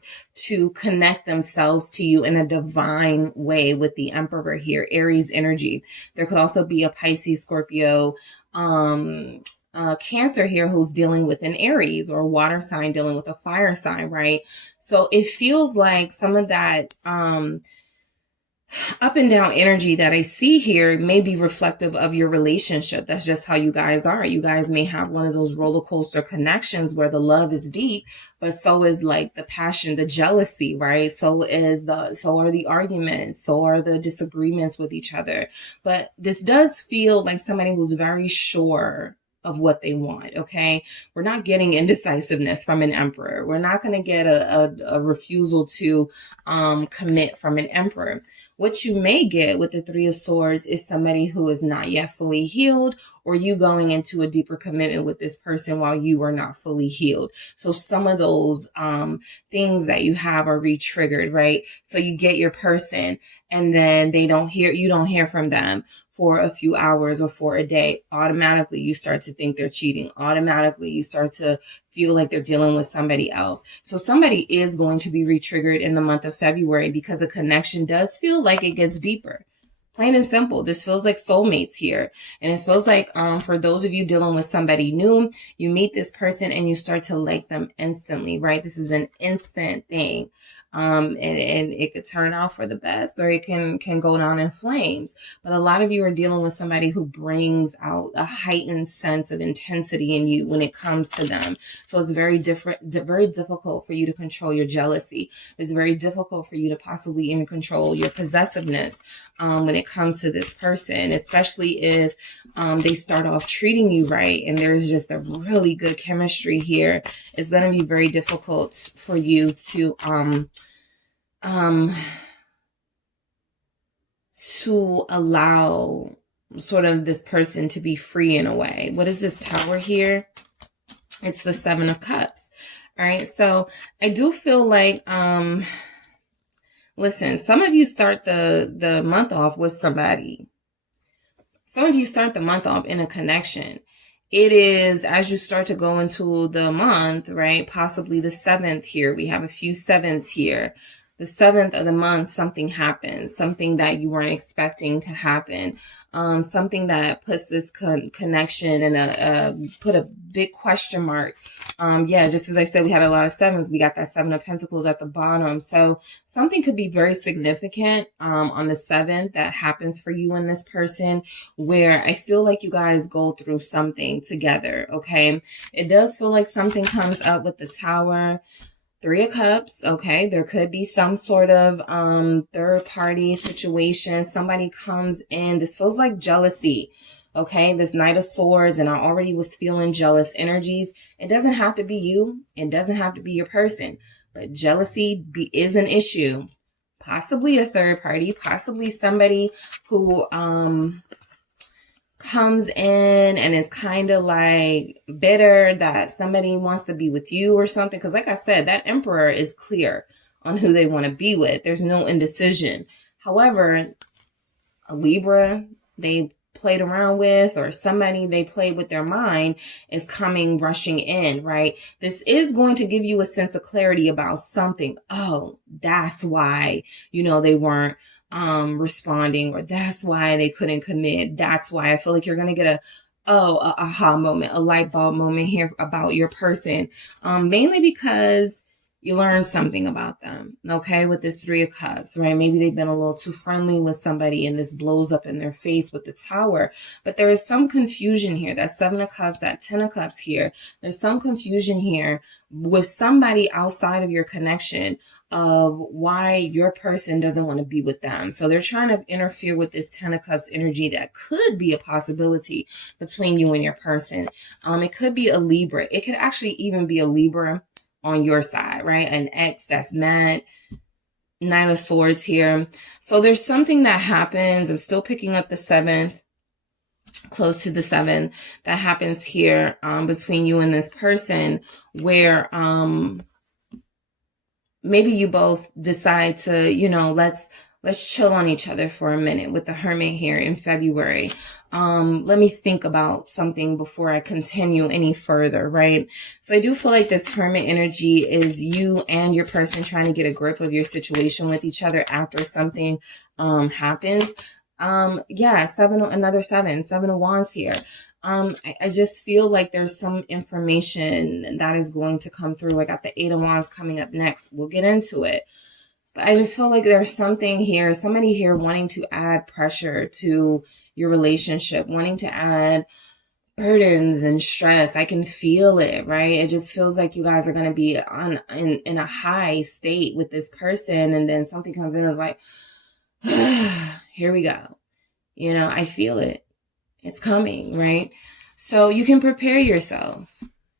connect themselves to you in a divine way with the Emperor here, Aries energy. There could also be a Pisces, Scorpio, Cancer here who's dealing with an Aries, or a water sign dealing with a fire sign, right? So it feels like some of that, up and down energy that I see here may be reflective of your relationship. That's just how you guys are. You guys may have one of those roller coaster connections where the love is deep, but so is like the passion, the jealousy, right? So are the arguments, so are the disagreements with each other. But this does feel like somebody who's very sure of what they want, okay? We're not getting indecisiveness from an Emperor. We're not going to get a refusal to commit from an Emperor. What you may get with the Three of Swords is somebody who is not yet fully healed, or you going into a deeper commitment with this person while you are not fully healed. So some of those things that you have are re-triggered, right? So you get your person and then you don't hear from them for a few hours or for a day. Automatically you start to think they're cheating. Automatically you start to feel like they're dealing with somebody else. So somebody is going to be re-triggered in the month of February because a connection does feel like it gets deeper. Plain and simple. This feels like soulmates here. And it feels like for those of you dealing with somebody new, you meet this person and you start to like them instantly, right? This is an instant thing. And it could turn out for the best, or it can go down in flames. But a lot of you are dealing with somebody who brings out a heightened sense of intensity in you when it comes to them. So it's very difficult for you to control your jealousy. It's very difficult for you to possibly even control your possessiveness when it comes to this person, especially if they start off treating you right and there's just a really good chemistry here. It's going to be very difficult for you to allow sort of this person to be free in a way. What is this Tower here? It's the Seven of Cups. All right. So I do feel like, listen, some of you start the month off with somebody. Some of you start the month off in a connection. It is, as you start to go into the month, right? Possibly the 7th here. We have a few 7s here. The 7th of the month, something happens, something that you weren't expecting to happen, something that puts this connection and put a big question mark. Just as I said, we had a lot of 7s. We got that 7 of Pentacles at the bottom. So something could be very significant on the 7th that happens for you and this person, where I feel like you guys go through something together, okay? It does feel like something comes up with the Tower. 3 of Cups, okay? There could be some sort of third party situation. Somebody comes in. This feels like jealousy. Okay, this Knight of Swords, and I already was feeling jealous energies. It doesn't have to be you. It doesn't have to be your person. But jealousy is an issue. Possibly a third party, possibly somebody who comes in and is kind of like bitter that somebody wants to be with you or something. Because like I said, that Emperor is clear on who they want to be with. There's no indecision. However, a Libra they played around with, or somebody they played with their mind, is coming rushing in, right? This is going to give you a sense of clarity about something. Oh, that's why, they weren't responding, or that's why they couldn't commit. That's why I feel like you're going to get a aha moment, a light bulb moment here about your person. Mainly because you learn something about them, okay, with this Three of Cups, right? Maybe they've been a little too friendly with somebody and this blows up in their face with the Tower. But there is some confusion here. That Seven of Cups, that Ten of Cups here. There's some confusion here with somebody outside of your connection of why your person doesn't want to be with them. So they're trying to interfere with this Ten of Cups energy that could be a possibility between you and your person. It could be a Libra. It could actually even be a Libra on your side, right? An ex that's mad. Nine of Swords here. So there's something that happens. I'm still picking up the 7th, close to the 7, that happens here between you and this person, where maybe you both decide to, let's chill on each other for a minute with the Hermit here in February. Let me think about something before I continue any further, right? So I do feel like this Hermit energy is you and your person trying to get a grip of your situation with each other after something happens. Yeah, another 7 of Wands here. I just feel like there's some information that is going to come through. I got the 8 of Wands coming up next. We'll get into it. But I just feel like there's something here, somebody here wanting to add pressure to your relationship, wanting to add burdens and stress. I can feel it, right? It just feels like you guys are going to be in a high state with this person, and then something comes in and is like, here we go. I feel it. It's coming, right? So you can prepare yourself.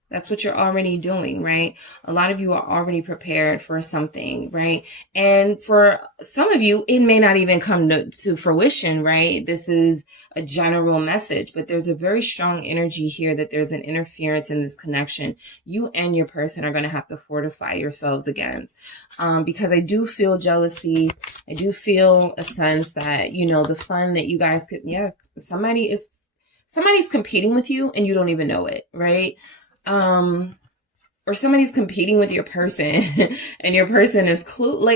That's what you're already doing, right? A lot of you are already prepared for something, right? And for some of you, it may not even come to fruition, right? This is a general message, but there's a very strong energy here that there's an interference in this connection. You and your person are going to have to fortify yourselves against, because I do feel jealousy. I do feel a sense that, the fun that you guys could, somebody's competing with you and you don't even know it, right? Or somebody's competing with your person and your person is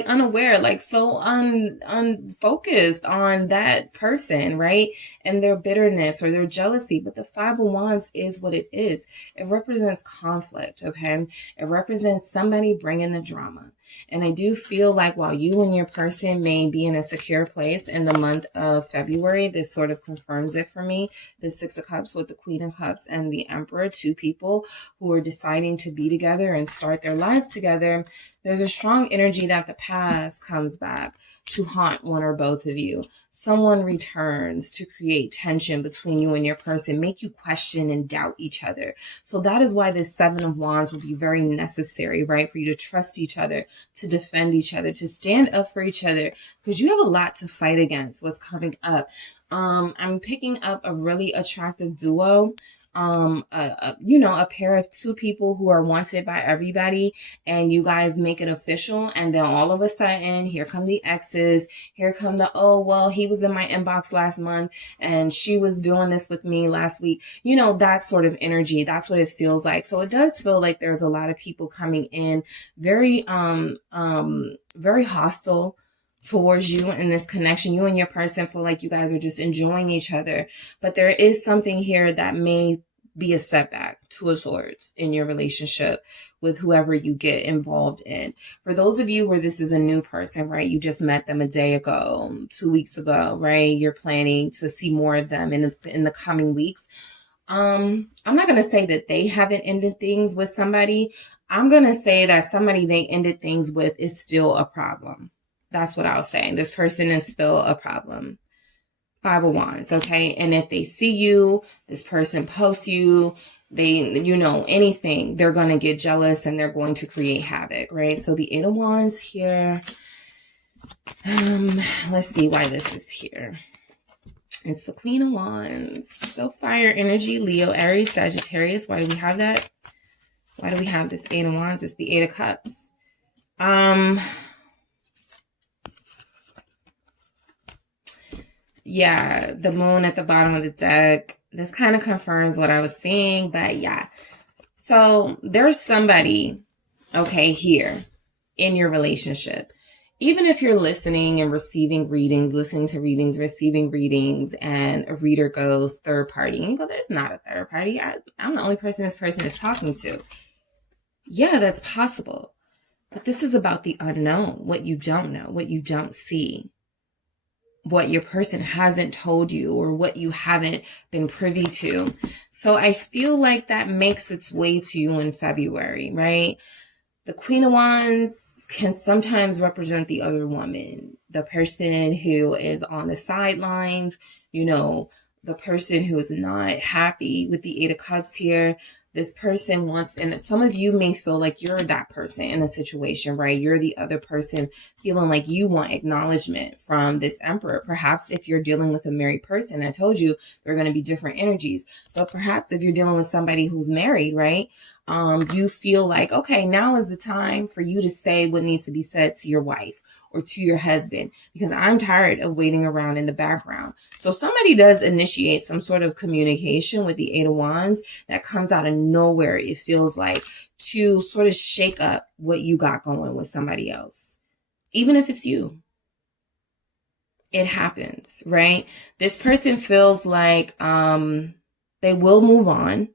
unaware, so unfocused on that person, right? And their bitterness or their jealousy. But the 5 of Wands is what it is. It represents conflict, okay? It represents somebody bringing the drama. And I do feel like while you and your person may be in a secure place in the month of February, this sort of confirms it for me. The 6 of Cups with the Queen of Cups and the Emperor, 2 people who are deciding to be together and start their lives together. There's a strong energy that the past comes back to haunt one or both of you. Someone returns to create tension between you and your person, make you question and doubt each other. So that is why this 7 of Wands will be very necessary, right? For you to trust each other, to defend each other, to stand up for each other, because you have a lot to fight against what's coming up. I'm picking up a really attractive duo. A pair of 2 people who are wanted by everybody, and you guys make it official, and then all of a sudden here come the exes, here come the, oh well, he was in my inbox last month and she was doing this with me last week, that sort of energy. That's what it feels like. So it does feel like there's a lot of people coming in very very hostile towards you in this connection. You and your person feel like you guys are just enjoying each other, but there is something here that may be a setback, 2 of Swords, in your relationship with whoever you get involved in. For those of you where this is a new person, right? You just met them a day ago, 2 weeks ago, right? You're planning to see more of them in the coming weeks. I'm not going to say that they haven't ended things with somebody. I'm going to say that somebody they ended things with is still a problem. That's what I'll say. This person is still a problem. Five of Wands, okay? And if they see you, this person posts you, they, you know, anything, they're going to get jealous and they're going to create havoc, right? So the Eight of Wands here. Let's see why this is here. It's the Queen of Wands. So fire energy, Leo, Aries, Sagittarius. Why do we have that? Why do we have this Eight of Wands? It's the Eight of Cups. Yeah, the moon at the bottom of the deck. This kind of confirms what I was saying, but yeah. So there's somebody, okay, here in your relationship. Even if you're listening and receiving readings, listening to readings, receiving readings, and a reader goes third party, and you go, there's not a third party. I'm the only person this person is talking to. Yeah, that's possible. But this is about the unknown, what you don't know, what you don't see, what your person hasn't told you, or what you haven't been privy to. So I feel like that makes its way to you in February, right? The Queen of Wands can sometimes represent the other woman, the person who is on the sidelines, you know, the person who is not happy with the Eight of Cups here. This person wants, and some of you may feel like you're that person in a situation, right? You're the other person feeling like you want acknowledgement from this Emperor. Perhaps if you're dealing with a married person, I told you there are going to be different energies. But perhaps if you're dealing with somebody who's married, right? You feel like, okay, now is the time for you to say what needs to be said to your wife or to your husband, because I'm tired of waiting around in the background. So somebody does initiate some sort of communication with the Eight of Wands that comes out of nowhere. It feels like, to sort of shake up what you got going with somebody else, even if it's you. It happens, right? This person feels like they will move on.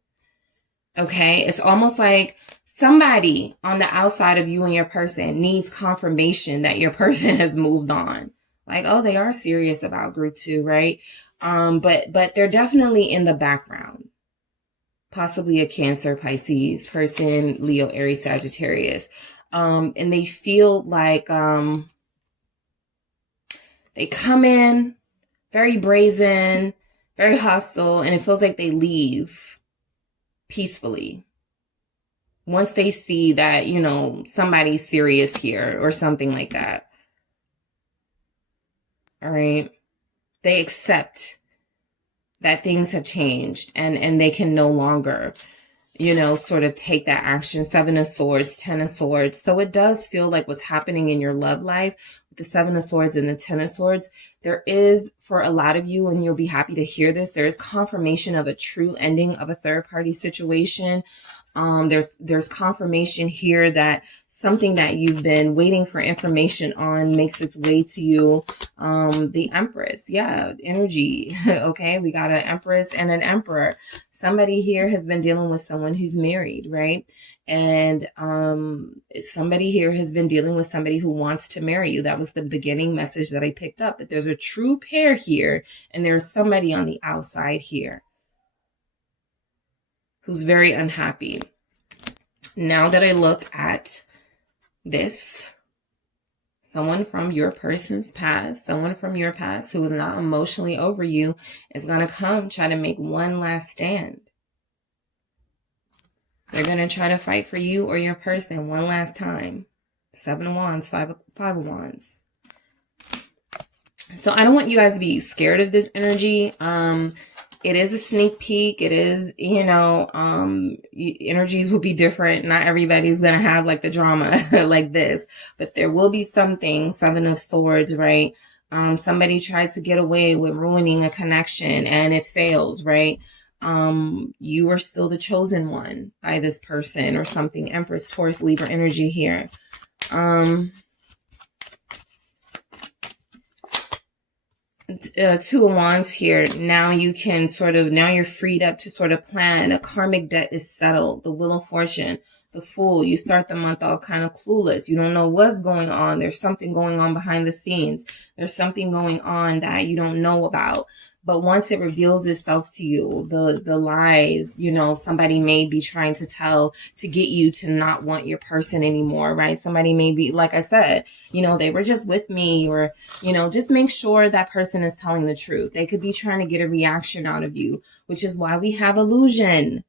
Okay, it's almost like somebody on the outside of you and your person needs confirmation that your person has moved on. Like, oh, they are serious about group 2, right? But they're definitely in the background. Possibly a Cancer, Pisces person, Leo, Aries, Sagittarius. And they feel like they come in very brazen, very hostile, and it feels like they leave peacefully once they see that, you know, somebody's serious here or something like that. All right. They accept that things have changed and they can no longer, you know, sort of take that action. 7 of Swords, 10 of Swords. So it does feel like what's happening in your love life with the 7 of Swords and the 10 of Swords, there is, for a lot of you, and you'll be happy to hear this, there is confirmation of a true ending of a third party situation. There's confirmation here that something that you've been waiting for information on makes its way to you. The Empress, yeah, energy. Okay, we got an Empress and an Emperor. Somebody here has been dealing with someone who's married, right? And somebody here has been dealing with somebody who wants to marry you. That was the beginning message that I picked up. But there's a true pair here, and there's somebody on the outside here who's very unhappy. Now that I look at this, someone from your person's past, someone from your past who is not emotionally over you is going to come try to make one last stand. They're going to try to fight for you or your person one last time. 7 of Wands, 5 of Wands. So I don't want you guys to be scared of this energy. It is a sneak peek. It is, you know, energies will be different. Not everybody's going to have like the drama like this, but there will be something. 7 of Swords, right? Somebody tries to get away with ruining a connection and it fails, right? You are still the chosen one by this person or something. Empress, Taurus, Libra energy here. 2 of Wands here. Now you can sort of, now you're freed up to sort of plan. A karmic debt is settled. The Wheel of Fortune. The Fool. You start the month all kind of clueless. You don't know what's going on. There's something going on behind the scenes. There's something going on that you don't know about. But once it reveals itself to you, the lies, you know, somebody may be trying to tell to get you to not want your person anymore, right? Somebody may be, like I said, you know, they were just with me, or, you know, just make sure that person is telling the truth. They could be trying to get a reaction out of you, which is why we have illusion.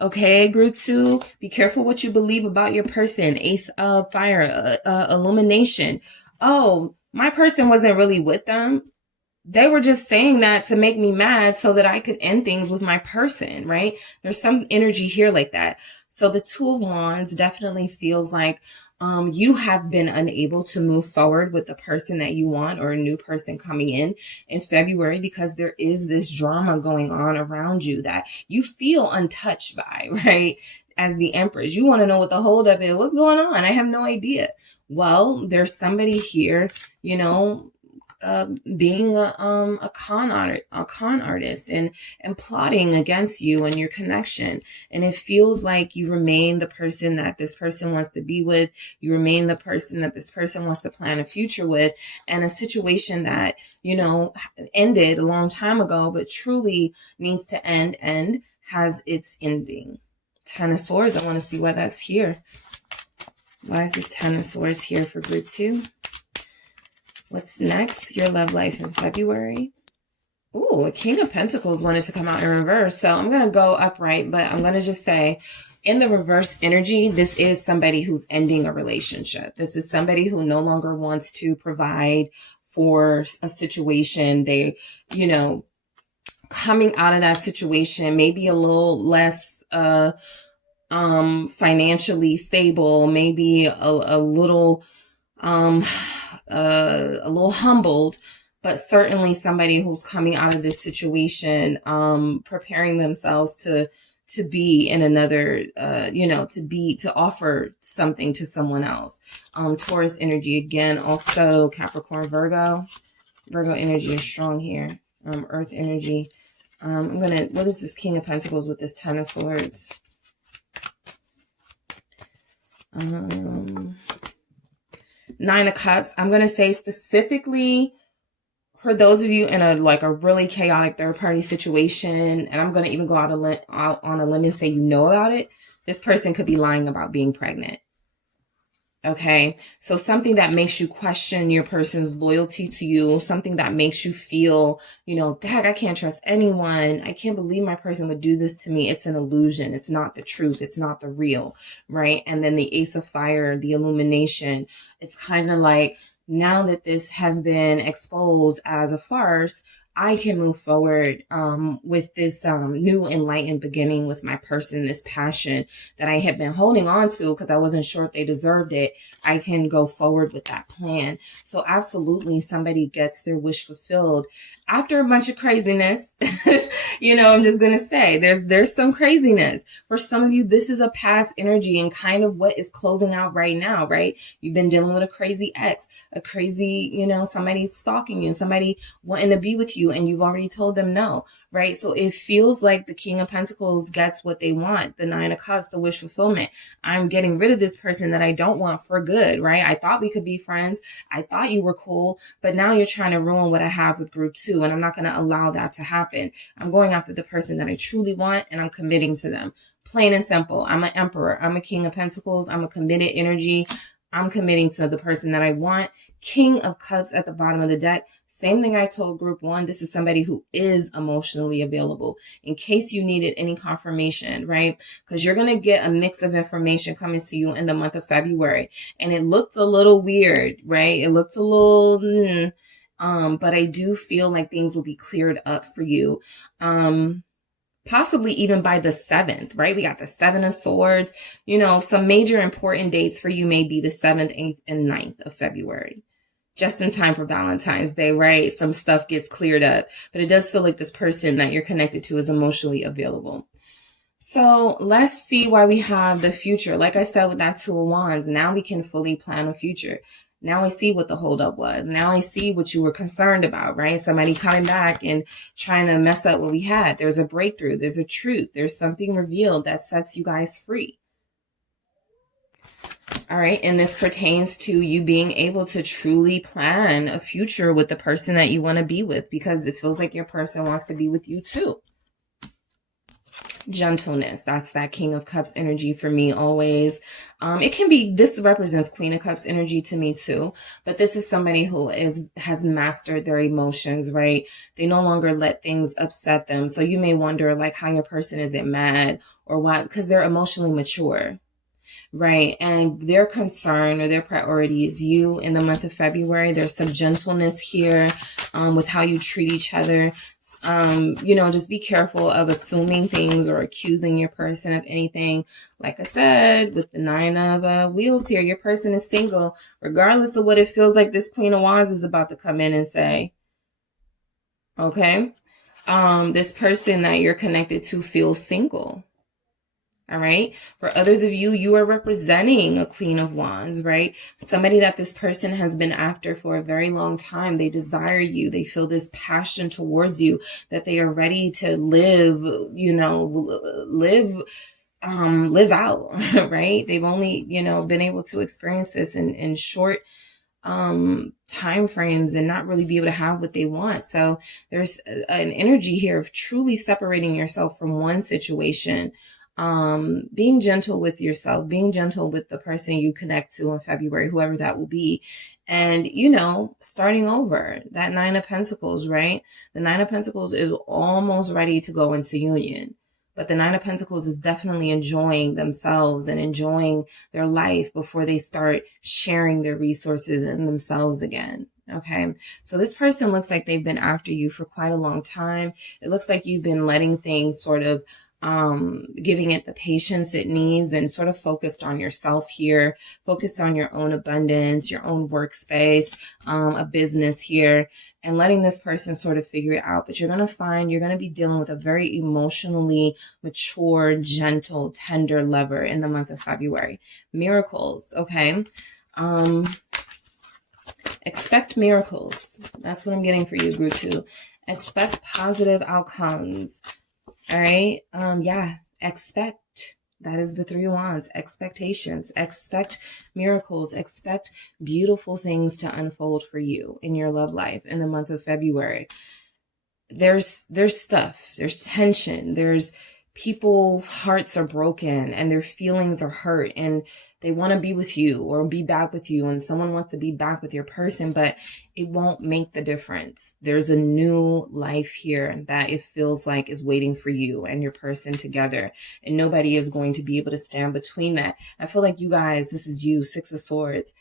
Okay, group 2, be careful what you believe about your person. Ace of Fire, illumination. Oh, my person wasn't really with them. They were just saying that to make me mad so that I could end things with my person, right? There's some energy here like that. So the Two of Wands definitely feels like you have been unable to move forward with the person that you want, or a new person coming in February, because there is this drama going on around you that you feel untouched by, right? As the Empress, you want to know what the holdup is. What's going on? I have no idea. Well, there's somebody here, you know, being a con artist and plotting against you and your connection. And it feels like you remain the person that this person wants to be with. You remain the person that this person wants to plan a future with. And a situation that, you know, ended a long time ago, but truly needs to end and has its ending. Ten of Swords. I want to see why that's here. Why is this Ten of Swords here for group 2? What's next? Your love life in February. Ooh, a King of Pentacles wanted to come out in reverse. So I'm going to go upright, but I'm going to just say in the reverse energy, this is somebody who's ending a relationship. This is somebody who no longer wants to provide for a situation. They, you know, coming out of that situation, maybe a little less, financially stable, maybe a little humbled, but certainly somebody who's coming out of this situation, preparing themselves to be in another, you know, to offer something to someone else. Taurus energy again, also Capricorn, Virgo energy is strong here. Earth energy. What is this King of Pentacles with this Ten of Swords? Nine of Cups. I'm going to say specifically for those of you in a really chaotic third party situation, and I'm going to even go out on a limb and say you know about it. This person could be lying about being pregnant. Okay. So something that makes you question your person's loyalty to you, something that makes you feel, you know, dang, I can't trust anyone. I can't believe my person would do this to me. It's an illusion. It's not the truth. It's not the real, right? And then the Ace of Fire, the illumination. It's kind of like, now that this has been exposed as a farce, I can move forward with this new enlightened beginning with my person, this passion that I had been holding on to because I wasn't sure if they deserved it. I can go forward with that plan. So absolutely somebody gets their wish fulfilled after a bunch of craziness. You know, I'm just going to say there's some craziness. For some of you, this is a past energy and kind of what is closing out right now, right? You've been dealing with a crazy ex, a crazy, you know, somebody stalking you, somebody wanting to be with you and you've already told them no, right? So it feels like the King of Pentacles gets what they want. The Nine of Cups, the wish fulfillment. I'm getting rid of this person that I don't want for good, right? I thought we could be friends. I thought you were cool, but now you're trying to ruin what I have with group 2. And I'm not going to allow that to happen. I'm going after the person that I truly want and I'm committing to them. Plain and simple. I'm an Emperor. I'm a King of Pentacles. I'm a committed energy. I'm committing to the person that I want. King of Cups at the bottom of the deck. Same thing I told group 1. This is somebody who is emotionally available in case you needed any confirmation, right? Because you're going to get a mix of information coming to you in the month of February. And it looked a little weird, right? It looked a little, but I do feel like things will be cleared up for you. Possibly even by the 7th, right? We got the 7 of Swords. You know, some major important dates for you may be the 7th, 8th, and 9th of February. Just in time for Valentine's Day, right? Some stuff gets cleared up. But it does feel like this person that you're connected to is emotionally available. So let's see why we have the future. Like I said with that Two of Wands, now we can fully plan a future. Now I see what the holdup was. Now I see what you were concerned about, right? Somebody coming back and trying to mess up what we had. There's a breakthrough. There's a truth. There's something revealed that sets you guys free. All right. And this pertains to you being able to truly plan a future with the person that you want to be with, because it feels like your person wants to be with you too. Gentleness. That's that King of Cups energy for me always. It can be, this represents Queen of Cups energy to me too, but this is somebody who has mastered their emotions, right? They no longer let things upset them. So you may wonder like how your person isn't mad or why, because they're emotionally mature. Right. And their concern or their priority is you in the month of February. There's some gentleness here with how you treat each other. You know, just be careful of assuming things or accusing your person of anything. Like I said, with the 9 of Wheels here, your person is single, regardless of what it feels like this Queen of Wands is about to come in and say. Okay. This person that you're connected to feels single. All right. For others of you, you are representing a Queen of Wands, right? Somebody that this person has been after for a very long time. They desire you. They feel this passion towards you, that they are ready to live, you know, live out, right? They've only, you know, been able to experience this in short time frames and not really be able to have what they want. So there's an energy here of truly separating yourself from one situation. Being gentle with yourself, being gentle with the person you connect to in February, whoever that will be. And, you know, starting over. That 9 of Pentacles, right? The 9 of Pentacles is almost ready to go into union. But the 9 of Pentacles is definitely enjoying themselves and enjoying their life before they start sharing their resources and themselves again. Okay. So this person looks like they've been after you for quite a long time. It looks like you've been letting things sort of giving it the patience it needs and sort of focused on yourself here, focused on your own abundance, your own workspace, a business here, and letting this person sort of figure it out. But you're going to find you're going to be dealing with a very emotionally mature, gentle, tender lover in the month of February. Miracles. Okay. Expect miracles. That's what I'm getting for you, group 2. Expect positive outcomes. All right. Yeah. Expect. That is the 3 of Wands. Expectations. Expect miracles. Expect beautiful things to unfold for you in your love life in the month of February. There's stuff. There's tension. There's people's hearts are broken and their feelings are hurt and they want to be with you or be back with you, and someone wants to be back with your person, but it won't make the difference. There's a new life here that it feels like is waiting for you and your person together, and nobody is going to be able to stand between that. I feel like you guys, this is you, 6 of Swords.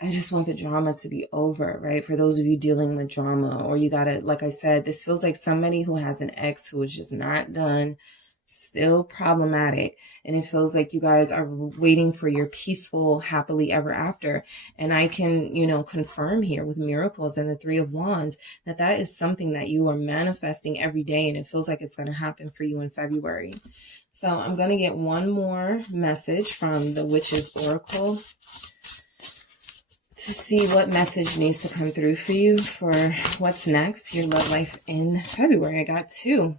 I just want the drama to be over, right? For those of you dealing with drama, or you gotta, like I said, this feels like somebody who has an ex who is just not done, still problematic, and it feels like you guys are waiting for your peaceful happily ever after. And I can, you know, confirm here with miracles and the 3 of Wands that that is something that you are manifesting every day, and it feels like it's going to happen for you in February. So I'm going to get one more message from the Witch's Oracle to see what message needs to come through for you for what's next, your love life in February. I got 2.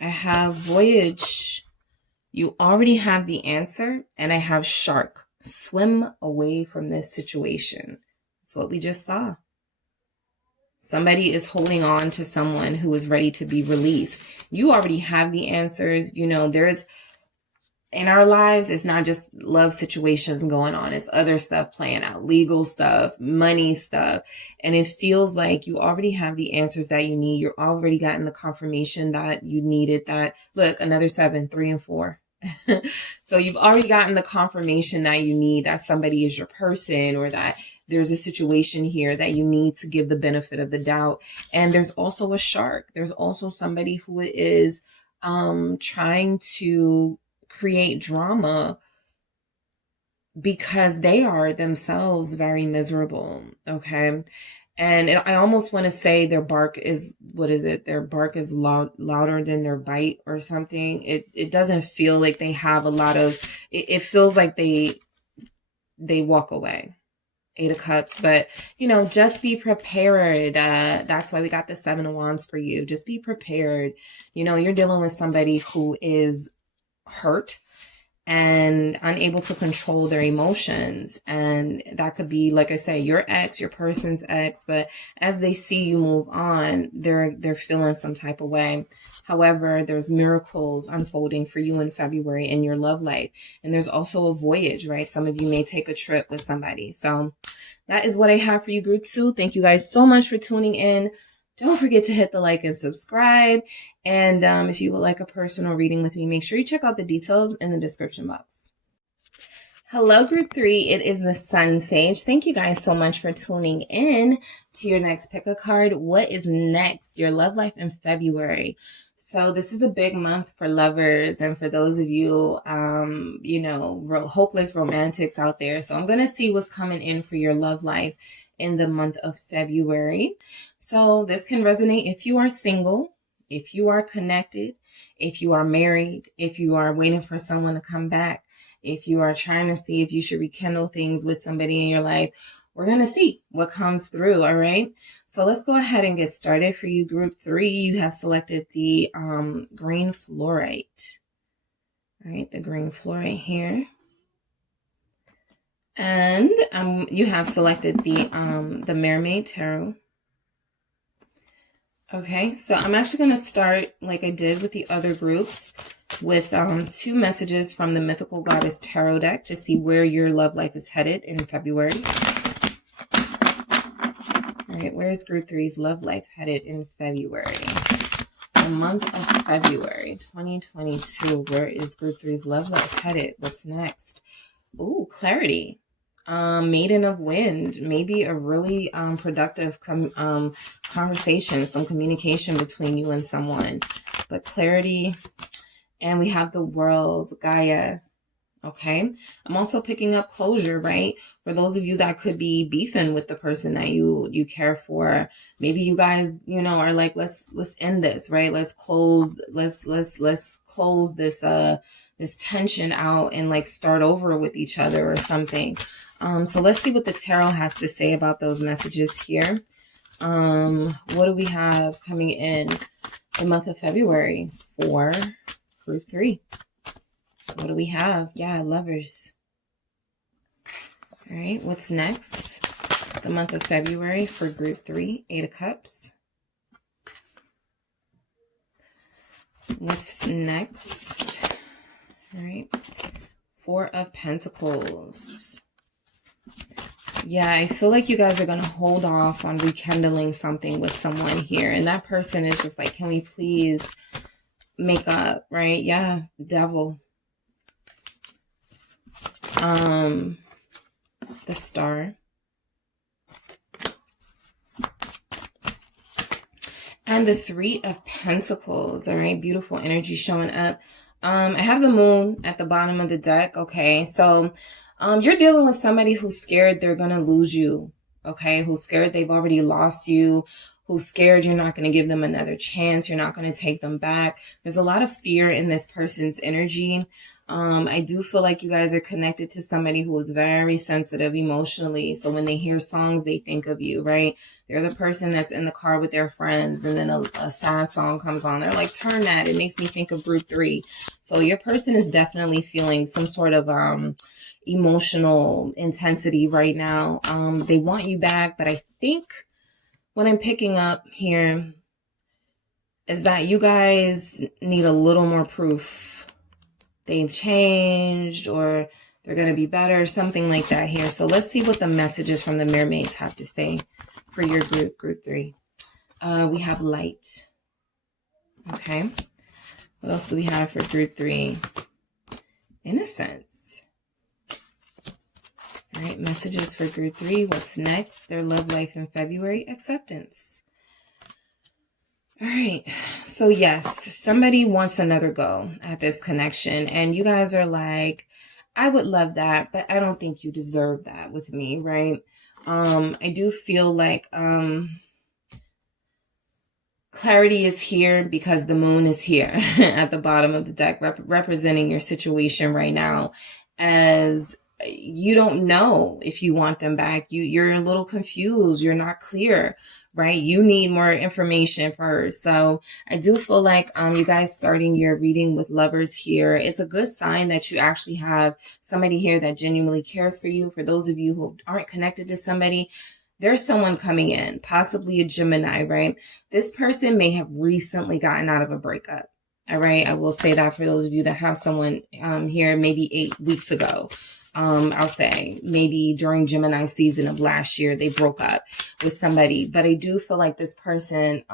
I have Voyage. You already have the answer. And I have Shark. Swim away from this situation. That's what we just saw. Somebody is holding on to someone who is ready to be released. You already have the answers. You know, there's, in our lives, it's not just love situations going on. It's other stuff playing out, legal stuff, money stuff. And it feels like you already have the answers that you need. You're already gotten the confirmation that you needed that. Look, another 7, 3 and 4. So you've already gotten the confirmation that you need, that somebody is your person, or that there's a situation here that you need to give the benefit of the doubt. And there's also a shark. There's also somebody who is trying to create drama because they are themselves very miserable. Okay. And I almost want to say their bark is, what is it? Their bark is louder than their bite or something. It doesn't feel like they have a lot of, it feels like they walk away. 8 of Cups, but you know, just be prepared. That's why we got the 7 of Wands for you. Just be prepared. You know, you're dealing with somebody who is hurt and unable to control their emotions. And that could be, like I say, your ex, your person's ex, but as they see you move on, they're feeling some type of way. However, there's miracles unfolding for you in February in your love life. And there's also a voyage, right? Some of you may take a trip with somebody. So that is what I have for you, group 2. Thank you guys so much for tuning in. Don't forget to hit the like and subscribe. And if you would like a personal reading with me, make sure you check out the details in the description box. Hello, group 3. It is the Sun Sage. Thank you guys so much for tuning in to your next pick a card. What is next? Your love life in February. So this is a big month for lovers and for those of you, hopeless romantics out there. So I'm going to see what's coming in for your love life in the month of February. So this can resonate if you are single, if you are connected, if you are married, if you are waiting for someone to come back, if you are trying to see if you should rekindle things with somebody in your life. We're going to see what comes through, all right? So let's go ahead and get started. For you, group 3, you have selected the green fluorite. All right, the green fluorite here. And you have selected the Mermaid Tarot. Okay, so I'm actually going to start like I did with the other groups with 2 messages from the Mythical Goddess Tarot deck to see where your love life is headed in February. All right, where is group 3's love life headed in February? The month of February 2022. Where is group 3's love life headed? What's next? Ooh, clarity. Maiden of Wind. Maybe a really productive conversation, some communication between you and someone. But clarity. And we have the World, Gaia. Okay, I'm also picking up closure, right? For those of you that could be beefing with the person that you care for, maybe you guys, are like, let's end this, right? Let's close this tension out and like start over with each other or something. So let's see what the tarot has to say about those messages here. What do we have coming in the month of February for group 3? What do we have? Yeah, lovers. All right, what's next? The month of February for group 3, 8 of Cups. What's next? All right, 4 of Pentacles. Yeah, I feel like you guys are going to hold off on rekindling something with someone here. And that person is just like, can we please make up, right? Yeah, Devil. The Star. And the 3 of Pentacles. All right, beautiful energy showing up. I have the Moon at the bottom of the deck. Okay, so you're dealing with somebody who's scared they're going to lose you. Okay, who's scared they've already lost you. Who's scared you're not going to give them another chance. You're not going to take them back. There's a lot of fear in this person's energy. I do feel like you guys are connected to somebody who is very sensitive emotionally. So when they hear songs, they think of you, right? They're the person that's in the car with their friends and then a sad song comes on. They're like, turn that. It makes me think of group 3. So your person is definitely feeling some sort of emotional intensity right now. They want you back, but I think what I'm picking up here is that you guys need a little more proof. They've changed or they're going to be better, something like that here. So let's see what the messages from the mermaids have to say for your group 3. We have light. Okay. What else do we have for group 3? Innocence. All right, messages for group 3. What's next? Their love life in February. Acceptance. All right, so yes, somebody wants another go at this connection, and you guys are like, I would love that, but I don't think you deserve that with me, right? I do feel like clarity is here because the moon is here at the bottom of the deck, representing your situation right now, as you don't know if you want them back. You're a little confused. You're not clear, right? You need more information first. So I do feel like you guys starting your reading with Lovers here, it's a good sign that you actually have somebody here that genuinely cares for you. For those of you who aren't connected to somebody, there's someone coming in, possibly a Gemini, right? This person may have recently gotten out of a breakup. All right. I will say that for those of you that have someone here, maybe 8 weeks ago. I'll say maybe during Gemini season of last year, they broke up with somebody. But I do feel like this person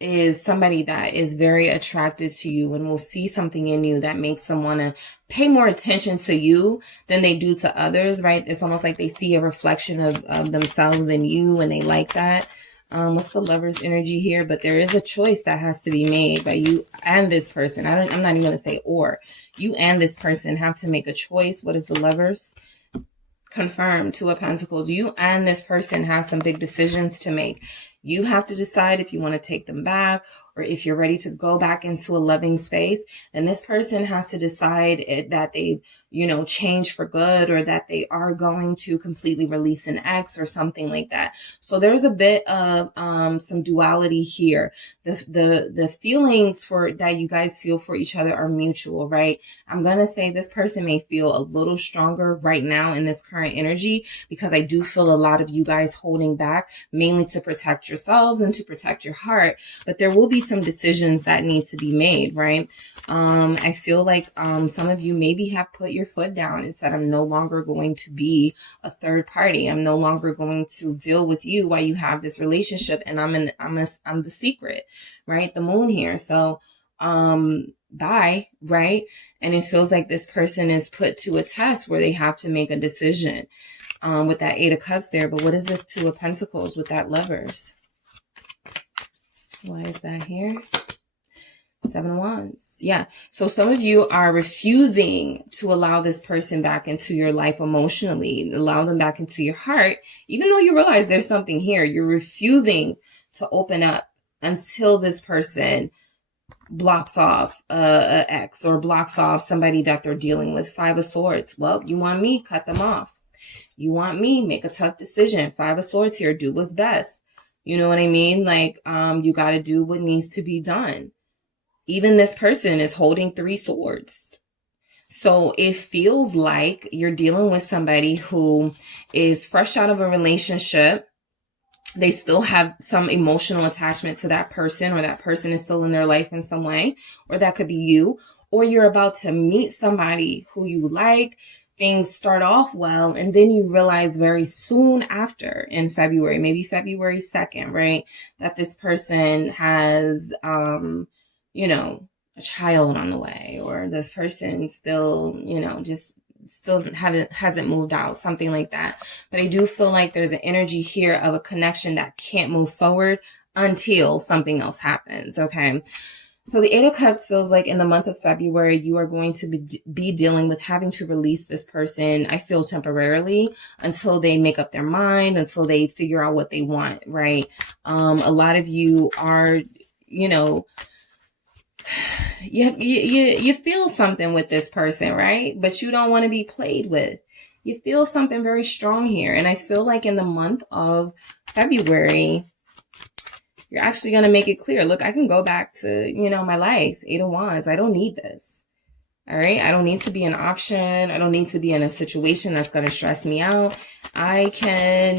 is somebody that is very attracted to you and will see something in you that makes them want to pay more attention to you than they do to others, right? It's almost like they see a reflection of themselves in you and they like that. What's the Lover's energy here? But there is a choice that has to be made by you and this person. I'm not even going to say or. You and this person have to make a choice. What is the Lovers? Confirmed, Two of Pentacles. You and this person have some big decisions to make. You have to decide if you want to take them back or if you're ready to go back into a loving space. And this person has to decide that they, change for good, or that they are going to completely release an ex or something like that. So there's a bit of some duality here. The feelings that you guys feel for each other are mutual, right? I'm going to say this person may feel a little stronger right now in this current energy, because I do feel a lot of you guys holding back, mainly to protect yourselves and to protect your heart. But there will be some decisions that need to be made, right? I feel like some of you maybe have put your foot down and said, I'm no longer going to be a third party. I'm no longer going to deal with you while you have this relationship, and I'm the secret, right? The Moon here. So bye, right? And it feels like this person is put to a test where they have to make a decision with that Eight of Cups there. But what is this Two of Pentacles with that Lovers? Why is that here? Seven of Wands. Yeah. So some of you are refusing to allow this person back into your life emotionally, allow them back into your heart, even though you realize there's something here. You're refusing to open up until this person blocks off a ex or blocks off somebody that they're dealing with. Five of Swords. Well, you want me? Cut them off. You want me? Make a tough decision. Five of Swords here. Do what's best. You know what I mean? Like, you got to do what needs to be done. Even this person is holding Three Swords. So it feels like you're dealing with somebody who is fresh out of a relationship. They still have some emotional attachment to that person, or that person is still in their life in some way, or that could be you, or you're about to meet somebody who you like. Things start off well, and then you realize very soon after, in February, maybe February 2nd, right, that this person has, a child on the way, or this person still, still hasn't moved out, something like that. But I do feel like there's an energy here of a connection that can't move forward until something else happens. Okay. So the Eight of Cups feels like in the month of February, you are going to be dealing with having to release this person, I feel, temporarily, until they make up their mind, until they figure out what they want, right? A lot of you are, you feel something with this person, right? But you don't want to be played with. You feel something very strong here. And I feel like in the month of February, you're actually going to make it clear. Look, I can go back to, my life. Eight of Wands. I don't need this. All right. I don't need to be an option. I don't need to be in a situation that's going to stress me out. I can,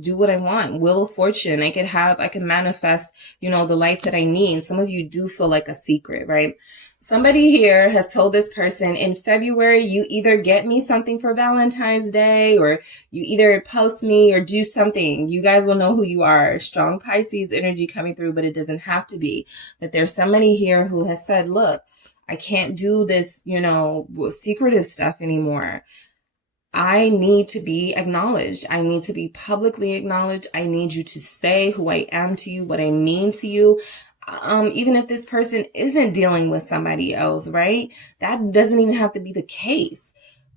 do what I want. Wheel of Fortune. I can manifest, the life that I need. Some of you do feel like a secret, right? Somebody here has told this person, in February, you either get me something for Valentine's Day, or you either post me or do something. You guys will know who you are. Strong Pisces energy coming through, but it doesn't have to be. But there's somebody here who has said, look, I can't do this, secretive stuff anymore. I need to be acknowledged. I need to be publicly acknowledged. I need you to say who I am to you, what I mean to you. Even if this person isn't dealing with somebody else, right? That doesn't even have to be the case.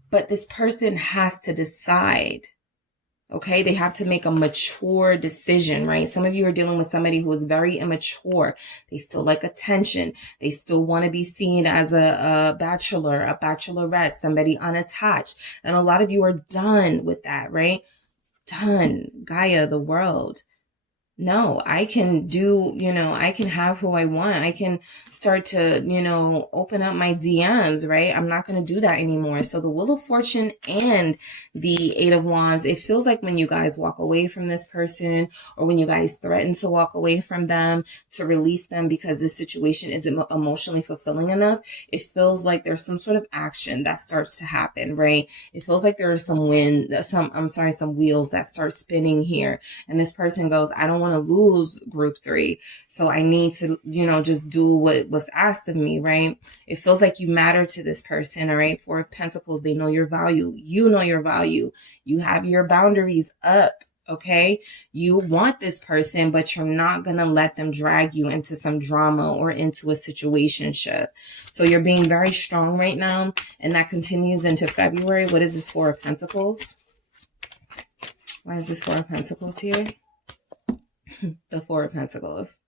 But this person has to decide. Okay, they have to make a mature decision, right? Some of you are dealing with somebody who is very immature. They still like attention. They still want to be seen as a bachelor, a bachelorette, somebody unattached. And a lot of you are done with that, right? done. Gaia, the world. No, I can do, I can have who I want. I can start to, open up my DMs, right? I'm not going to do that anymore. So the Wheel of Fortune and the Eight of Wands, it feels like when you guys walk away from this person, or when you guys threaten to walk away from them, to release them because this situation isn't emotionally fulfilling enough, it feels like there's some sort of action that starts to happen, right? It feels like there are some wheels that start spinning here. And this person goes, I don't want to lose group 3. So I need to, just do what was asked of me, right? It feels like you matter to this person, all right? Four of Pentacles, they know your value. You know your value. You have your boundaries up, okay? You want this person, but you're not going to let them drag you into some drama or into a situationship. So you're being very strong right now, and that continues into February. What is this Four of Pentacles? Why is this Four of Pentacles here? The Four of Pentacles.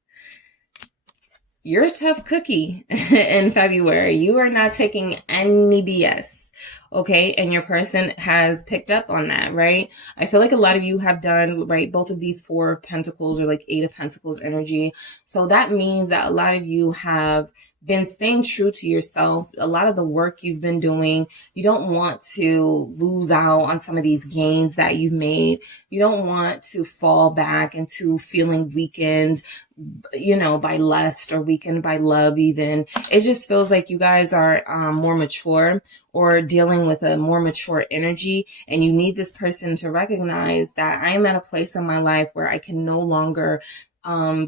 You're a tough cookie in February. You are not taking any BS. Okay. And your person has picked up on that, right? I feel like a lot of you have done, right, both of these Four of Pentacles or like Eight of Pentacles energy. So that means that a lot of you have been staying true to yourself. A lot of the work you've been doing, you don't want to lose out on some of these gains that you've made. You don't want to fall back into feeling weakened, by lust, or weakened by love even. It just feels like you guys are more mature, or dealing with a more mature energy, and you need this person to recognize that I am at a place in my life where I can no longer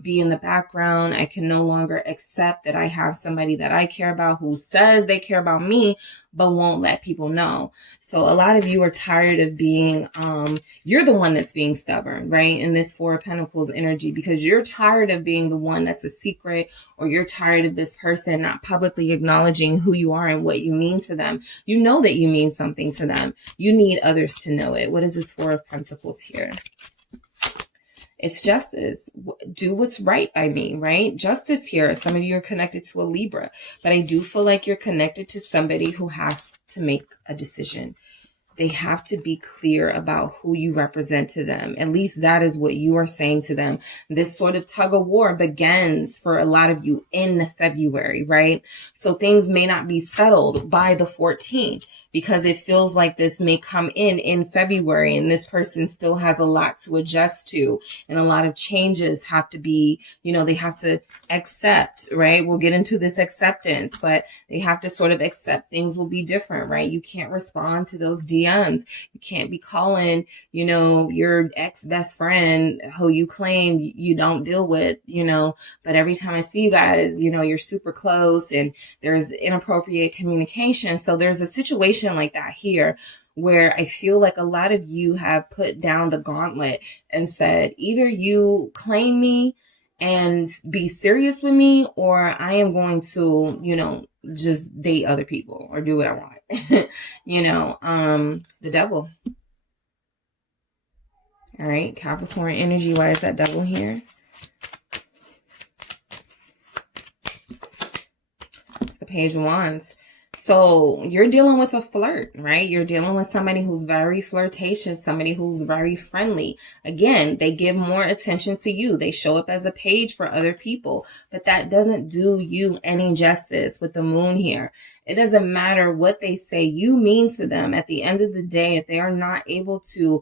be in the background. I can no longer accept that I have somebody that I care about who says they care about me, but won't let people know. So a lot of you are tired of being, you're the one that's being stubborn, right? In this Four of Pentacles energy, because you're tired of being the one that's a secret, or you're tired of this person not publicly acknowledging who you are and what you mean to them. You know that you mean something to them. You need others to know it. What is this Four of Pentacles here? It's justice. Do what's right by me, right? Justice here. Some of you are connected to a Libra, but I do feel like you're connected to somebody who has to make a decision. They have to be clear about who you represent to them. At least that is what you are saying to them. This sort of tug of war begins for a lot of you in February, right? So things may not be settled by the 14th, because it feels like this may come in February, and this person still has a lot to adjust to, and a lot of changes have to be, they have to accept, right? We'll get into this acceptance, but they have to sort of accept things will be different, right? You can't respond to those DMs. You can't be calling, your ex-best friend who you claim you don't deal with, but every time I see you guys, you're super close and there's inappropriate communication. So there's a situation like that here, where I feel like a lot of you have put down the gauntlet and said, either you claim me and be serious with me, or I am going to, just date other people or do what I want. The Devil. All right, Capricorn energy. Why is that Devil here? It's the Page of Wands. So you're dealing with a flirt, right? You're dealing with somebody who's very flirtatious, somebody who's very friendly. Again, they give more attention to you. They show up as a page for other people, but that doesn't do you any justice with the Moon here. It doesn't matter what they say you mean to them. At the end of the day, if they are not able to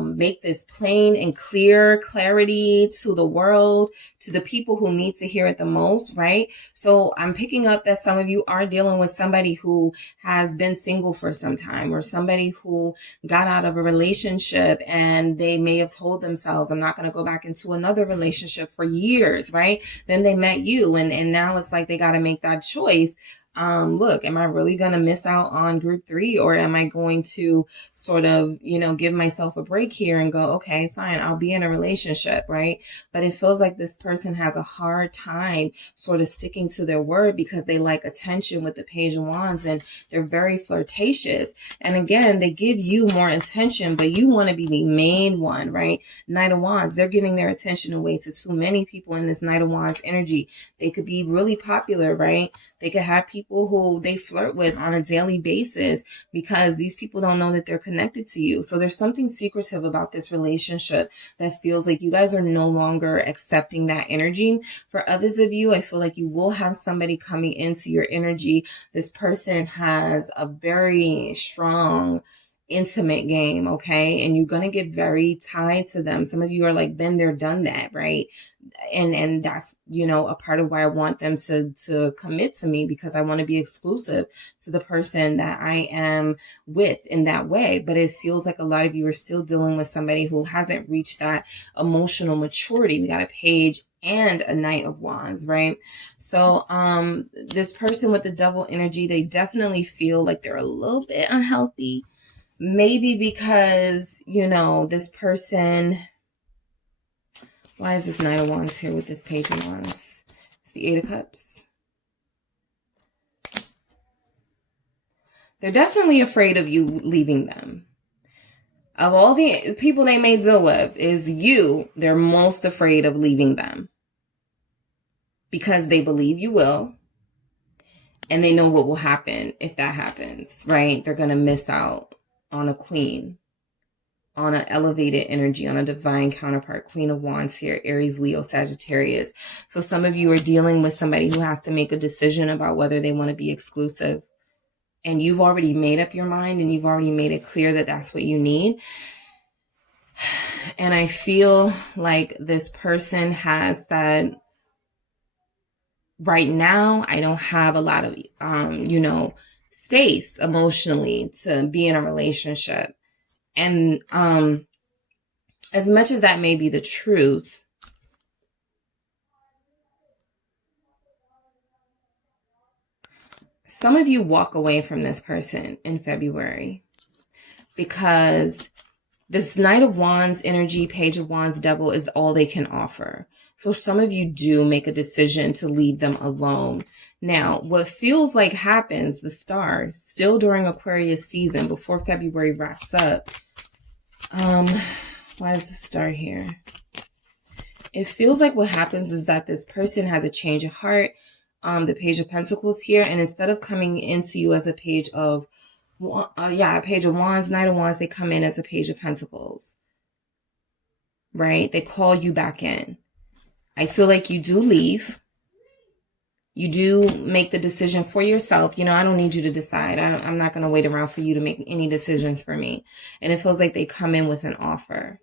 make this plain and clear clarity to the world, to the people who need to hear it the most, right? So I'm picking up that some of you are dealing with somebody who has been single for some time, or somebody who got out of a relationship and they may have told themselves, I'm not going to go back into another relationship for years, right? Then they met you, and now it's like they got to make that choice. Look, am I really going to miss out on group 3, or am I going to sort of, give myself a break here and go, okay, fine, I'll be in a relationship, right? But it feels like this person has a hard time sort of sticking to their word, because they like attention with the Page of Wands, and they're very flirtatious. And again, they give you more attention, but you want to be the main one, right? Knight of Wands, they're giving their attention away to too many people in this Knight of Wands energy. They could be really popular, right? They could have people people who they flirt with on a daily basis because these people don't know that they're connected to you. So there's something secretive about this relationship that feels like you guys are no longer accepting that energy. For others of you, I feel like you will have somebody coming into your energy. This person has a very strong intimate game, okay? And you're going to get very tied to them. Some of you are like, been there, done that, right? And that's, you know, a part of why I want them to commit to me, because I want to be exclusive to the person that I am with in that way. But it feels like a lot of you are still dealing with somebody who hasn't reached that emotional maturity. We got a Page and a Knight of Wands, right? So this person with the Devil energy, they definitely feel like they're a little bit unhealthy. Maybe because, you know, this person, why is this Knight of Wands here with this Page of Wands? It's the Eight of Cups. They're definitely afraid of you leaving them. Of all the people they may deal with, is you, they're most afraid of leaving them. Because they believe you will. And they know what will happen if that happens, right? They're going to miss out on a queen, on an elevated energy, on a divine counterpart. Queen of Wands here, Aries, Leo, Sagittarius. So some of you are dealing with somebody who has to make a decision about whether they want to be exclusive. And you've already made up your mind and you've already made it clear that that's what you need. And I feel like this person has that. Right now, I don't have a lot of, you know, space emotionally to be in a relationship. And as much as that may be the truth, some of you walk away from this person in February because this Knight of Wands energy, Page of Wands, Devil is all they can offer. So some of you do make a decision to leave them alone. Now, what feels like happens, the star, still during Aquarius season, before February wraps up. Why is the star here? It feels like what happens is that this person has a change of heart. The Page of Pentacles here. And instead of coming into you as a Page of, a Page of Wands, Knight of Wands, they come in as a Page of Pentacles. Right? They call you back in. I feel like you do leave. You do make the decision for yourself. You know, I don't need you to decide. I'm not going to wait around for you to make any decisions for me. And it feels like they come in with an offer.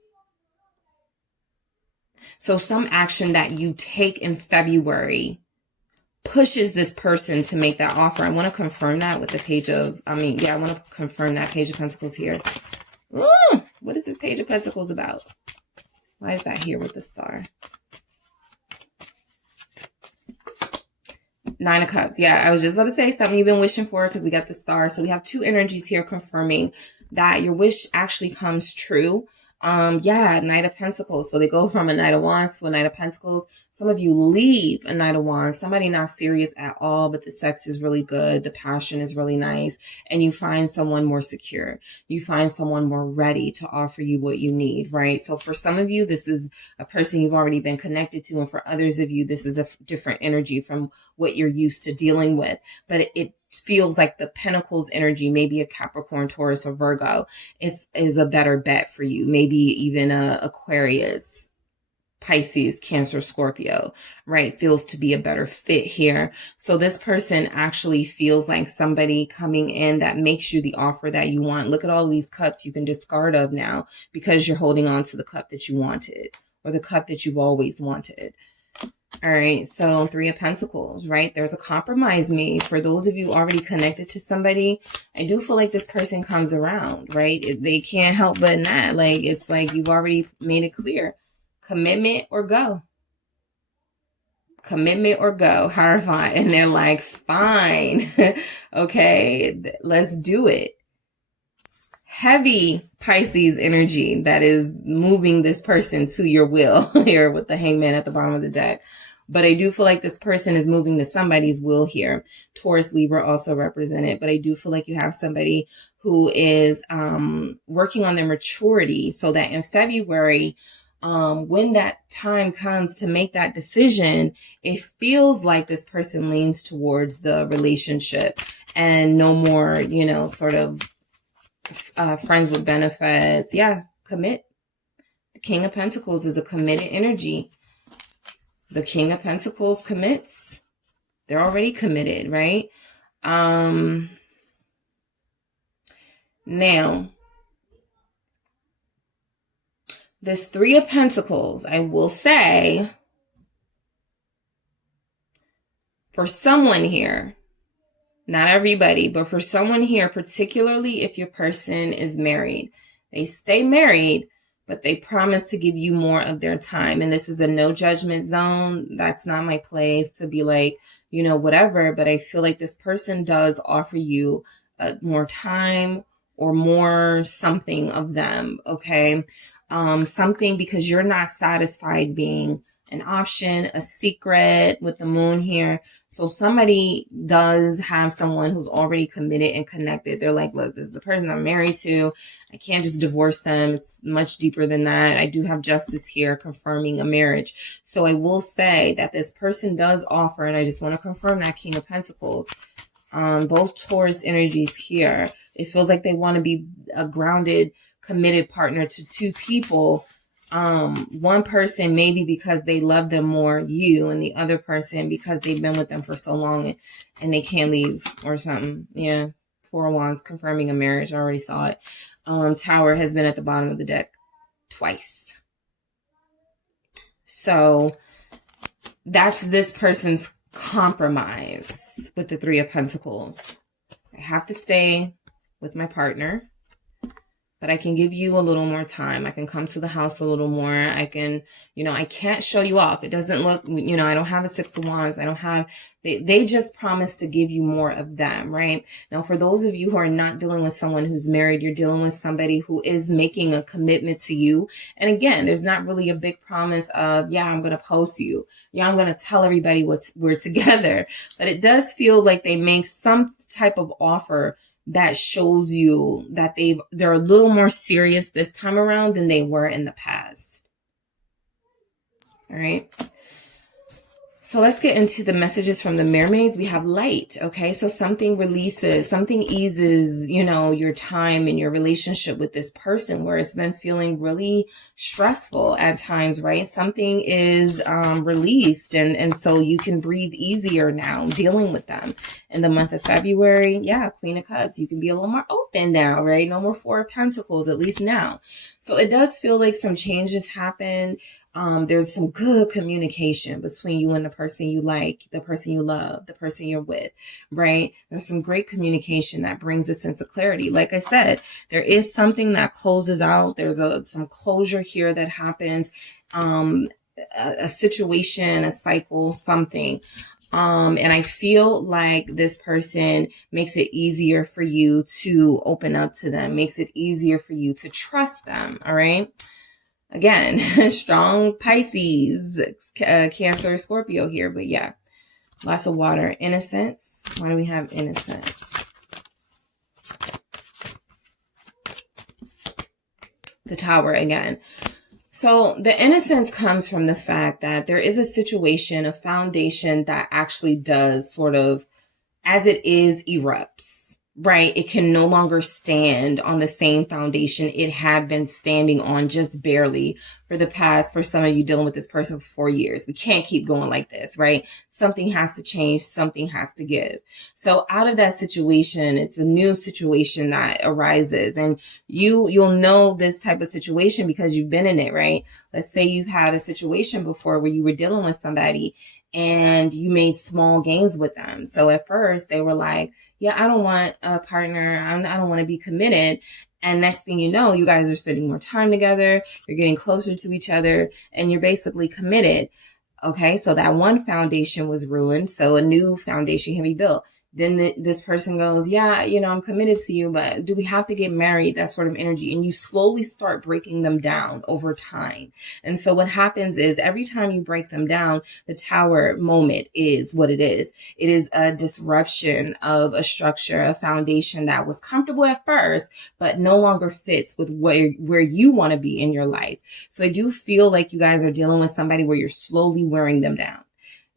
So some action that you take in February pushes this person to make that offer. I want to confirm that with the Page of, I want to confirm that Page of Pentacles here. What is this Page of Pentacles about? Why is that here with the star? Nine of Cups. Yeah, I was just about to say something you've been wishing for because we got the star. So we have two energies here confirming that your wish actually comes true. Knight of Pentacles. So they go from a Knight of Wands to a Knight of Pentacles. Some of you leave a Knight of Wands. Somebody not serious at all, but the sex is really good. The passion is really nice. And you find someone more secure. You find someone more ready to offer you what you need, right? So for some of you, this is a person you've already been connected to. And for others of you, this is a different energy from what you're used to dealing with. But it feels like the Pentacles energy, maybe a Capricorn, Taurus, or Virgo is a better bet for you. Maybe even a Aquarius, Pisces, Cancer, Scorpio, right? Feels to be a better fit here. So this person actually feels like somebody coming in that makes you the offer that you want. Look at all these cups you can discard of now because you're holding on to the cup that you wanted or the cup that you've always wanted. All right, so Three of Pentacles, right? There's a compromise made. For those of you already connected to somebody, I do feel like this person comes around, right? They can't help but not. Like, it's like you've already made it clear. Commitment or go. Commitment or go. Horrifying. And they're like, fine. Okay, let's do it. Heavy Pisces energy that is moving this person to your will here with the Hangman at the bottom of the deck. But I do feel like this person is moving to somebody's will here. Taurus, Libra also represented. But I do feel like you have somebody who is working on their maturity so that in February, when that time comes to make that decision, it feels like this person leans towards the relationship and no more, you know, sort of friends with benefits. Yeah, commit. The King of Pentacles is a committed energy. The King of Pentacles commits. They're already committed, right? Now, this Three of Pentacles, I will say, for someone here, not everybody, but for someone here, particularly if your person is married, they stay married, but they promise to give you more of their time. And this is a no judgment zone. That's not my place to be like, you know, whatever. But I feel like this person does offer you more time or more something of them. Okay. Something because you're not satisfied being an option, a secret with the moon here. So somebody does have someone who's already committed and connected. They're like, look, this is the person I'm married to. I can't just divorce them. It's much deeper than that. I do have justice here confirming a marriage. So I will say that this person does offer, and I just want to confirm that King of Pentacles, both Taurus energies here. It feels like they want to be a grounded, committed partner to two people. One person maybe because they love them more, you, and the other person because they've been with them for so long and they can't leave or something. Yeah. Four of Wands confirming a marriage. I already saw it. Tower has been at the bottom of the deck twice. So that's this person's compromise with the Three of Pentacles. I have to stay with my partner, but I can give you a little more time. I can come to the house a little more. I can, you know, I can't show you off. It doesn't look, you know, I don't have a Six of Wands. I don't have, they just promise to give you more of them, right? Now, for those of you who are not dealing with someone who's married, you're dealing with somebody who is making a commitment to you. And again, there's not really a big promise of, yeah, I'm going to post you. Yeah, I'm going to tell everybody we're together. But it does feel like they make some type of offer that shows you that they're a little more serious this time around than they were in the past. All right. So let's get into the messages from the mermaids. We have light. Okay. So something releases, something eases, you know, your time and your relationship with this person where it's been feeling really stressful at times, right? Something is released and so you can breathe easier now dealing with them. In the month of February, yeah, Queen of Cups, you can be a little more open now, right? No more Four of Pentacles, at least now. So it does feel like some changes happen. There's some good communication between you and the person you like, the person you love, the person you're with, right? There's some great communication that brings a sense of clarity. Like I said, there is something that closes out. There's some closure here that happens, a situation, a cycle, something. And I feel like this person makes it easier for you to open up to them, makes it easier for you to trust them. All right. Again, strong Pisces, Cancer, Scorpio here. But yeah, lots of water. Innocence. Why do we have innocence? The Tower again. So the innocence comes from the fact that there is a situation, a foundation that actually does sort of, as it is, erupts, right? It can no longer stand on the same foundation it had been standing on just barely for some of you dealing with this person for 4 years. We can't keep going like this, right? Something has to change. Something has to give. So out of that situation, it's a new situation that arises, and you'll know this type of situation because you've been in it, right? Let's say you've had a situation before where you were dealing with somebody and you made small gains with them. So at first they were like, yeah, I don't want a partner. I don't want to be committed. And next thing you know, you guys are spending more time together. You're getting closer to each other and you're basically committed. Okay. So that one foundation was ruined. So a new foundation can be built. Then this person goes, yeah, you know, I'm committed to you, but do we have to get married? That sort of energy. And you slowly start breaking them down over time. And so what happens is every time you break them down, the Tower moment is what it is. It is a disruption of a structure, a foundation that was comfortable at first, but no longer fits with where you want to be in your life. So I do feel like you guys are dealing with somebody where you're slowly wearing them down.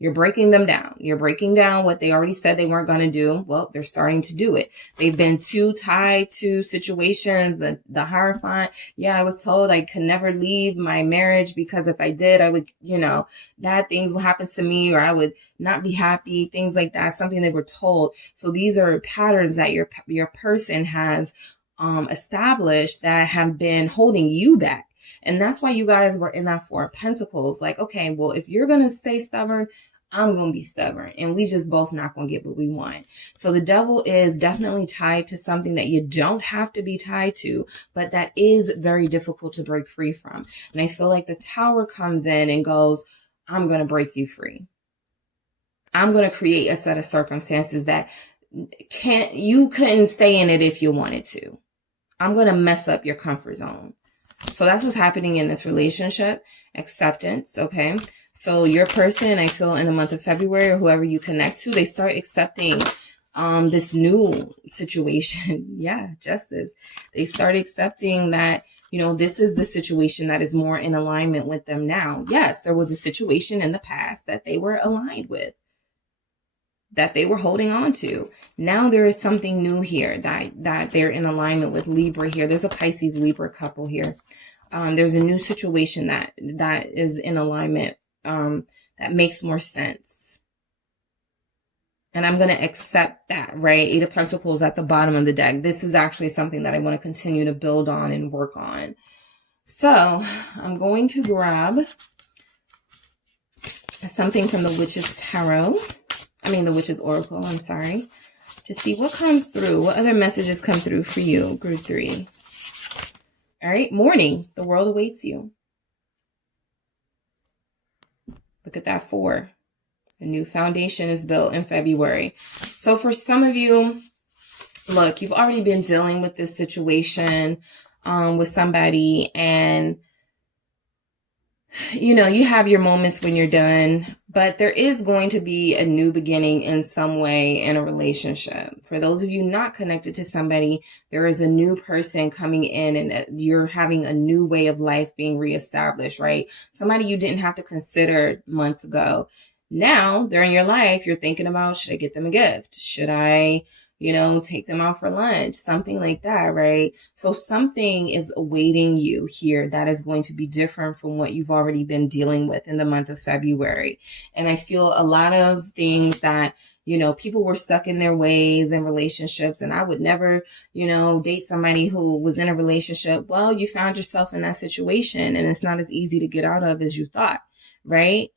You're breaking them down. You're breaking down what they already said they weren't going to do. Well, they're starting to do it. They've been too tied to situations, the Hierophant. Yeah, I was told I could never leave my marriage because if I did, I would, you know, bad things will happen to me or I would not be happy, things like that, something they were told. So these are patterns that your person has established that have been holding you back. And that's why you guys were in that Four of Pentacles. Like, okay, well, if you're going to stay stubborn, I'm going to be stubborn. And we just both not going to get what we want. So the Devil is definitely tied to something that you don't have to be tied to, but that is very difficult to break free from. And I feel like the Tower comes in and goes, I'm going to break you free. I'm going to create a set of circumstances that you couldn't stay in it if you wanted to. I'm going to mess up your comfort zone. So that's what's happening in this relationship. Acceptance, okay? So your person, I feel in the month of February, or whoever you connect to, they start accepting this new situation. Yeah, justice. They start accepting that, you know, this is the situation that is more in alignment with them now. Yes, there was a situation in the past that they were aligned with, that they were holding on to. Now there is something new here that they're in alignment with. Libra here. There's a Pisces Libra couple here. There's a new situation that is in alignment that makes more sense. And I'm going to accept that, right? Eight of Pentacles at the bottom of the deck. This is actually something that I want to continue to build on and work on. So I'm going to grab something from the Witch's Tarot. The Witch's Oracle, I'm sorry. To see what comes through. What other messages come through for you, Group 3? All right, morning. The world awaits you. Look at that 4. A new foundation is built in February. So for some of you, look, you've already been dealing with this situation with somebody, and you know, you have your moments when you're done, but there is going to be a new beginning in some way in a relationship. For those of you not connected to somebody, there is a new person coming in and you're having a new way of life being reestablished, right? Somebody you didn't have to consider months ago. Now, during your life, you're thinking about, should I get them a gift? Should I, you know, take them out for lunch? Something like that, right? So something is awaiting you here that is going to be different from what you've already been dealing with in the month of February. And I feel a lot of things that, you know, people were stuck in their ways in relationships, and I would never, you know, date somebody who was in a relationship. Well, you found yourself in that situation and it's not as easy to get out of as you thought, right?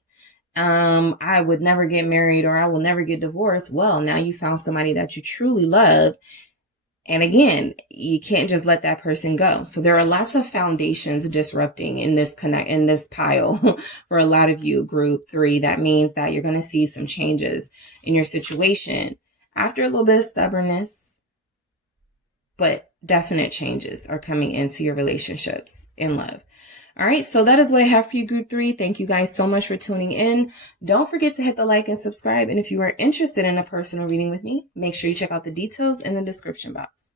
I would never get married, or I will never get divorced. Well, now you found somebody that you truly love. And again, you can't just let that person go. So there are lots of foundations disrupting in this pile for a lot of you, Group 3. That means that you're going to see some changes in your situation after a little bit of stubbornness, but definite changes are coming into your relationships in love. All right, so that is what I have for you, Group 3. Thank you guys so much for tuning in. Don't forget to hit the like and subscribe. And if you are interested in a personal reading with me, make sure you check out the details in the description box.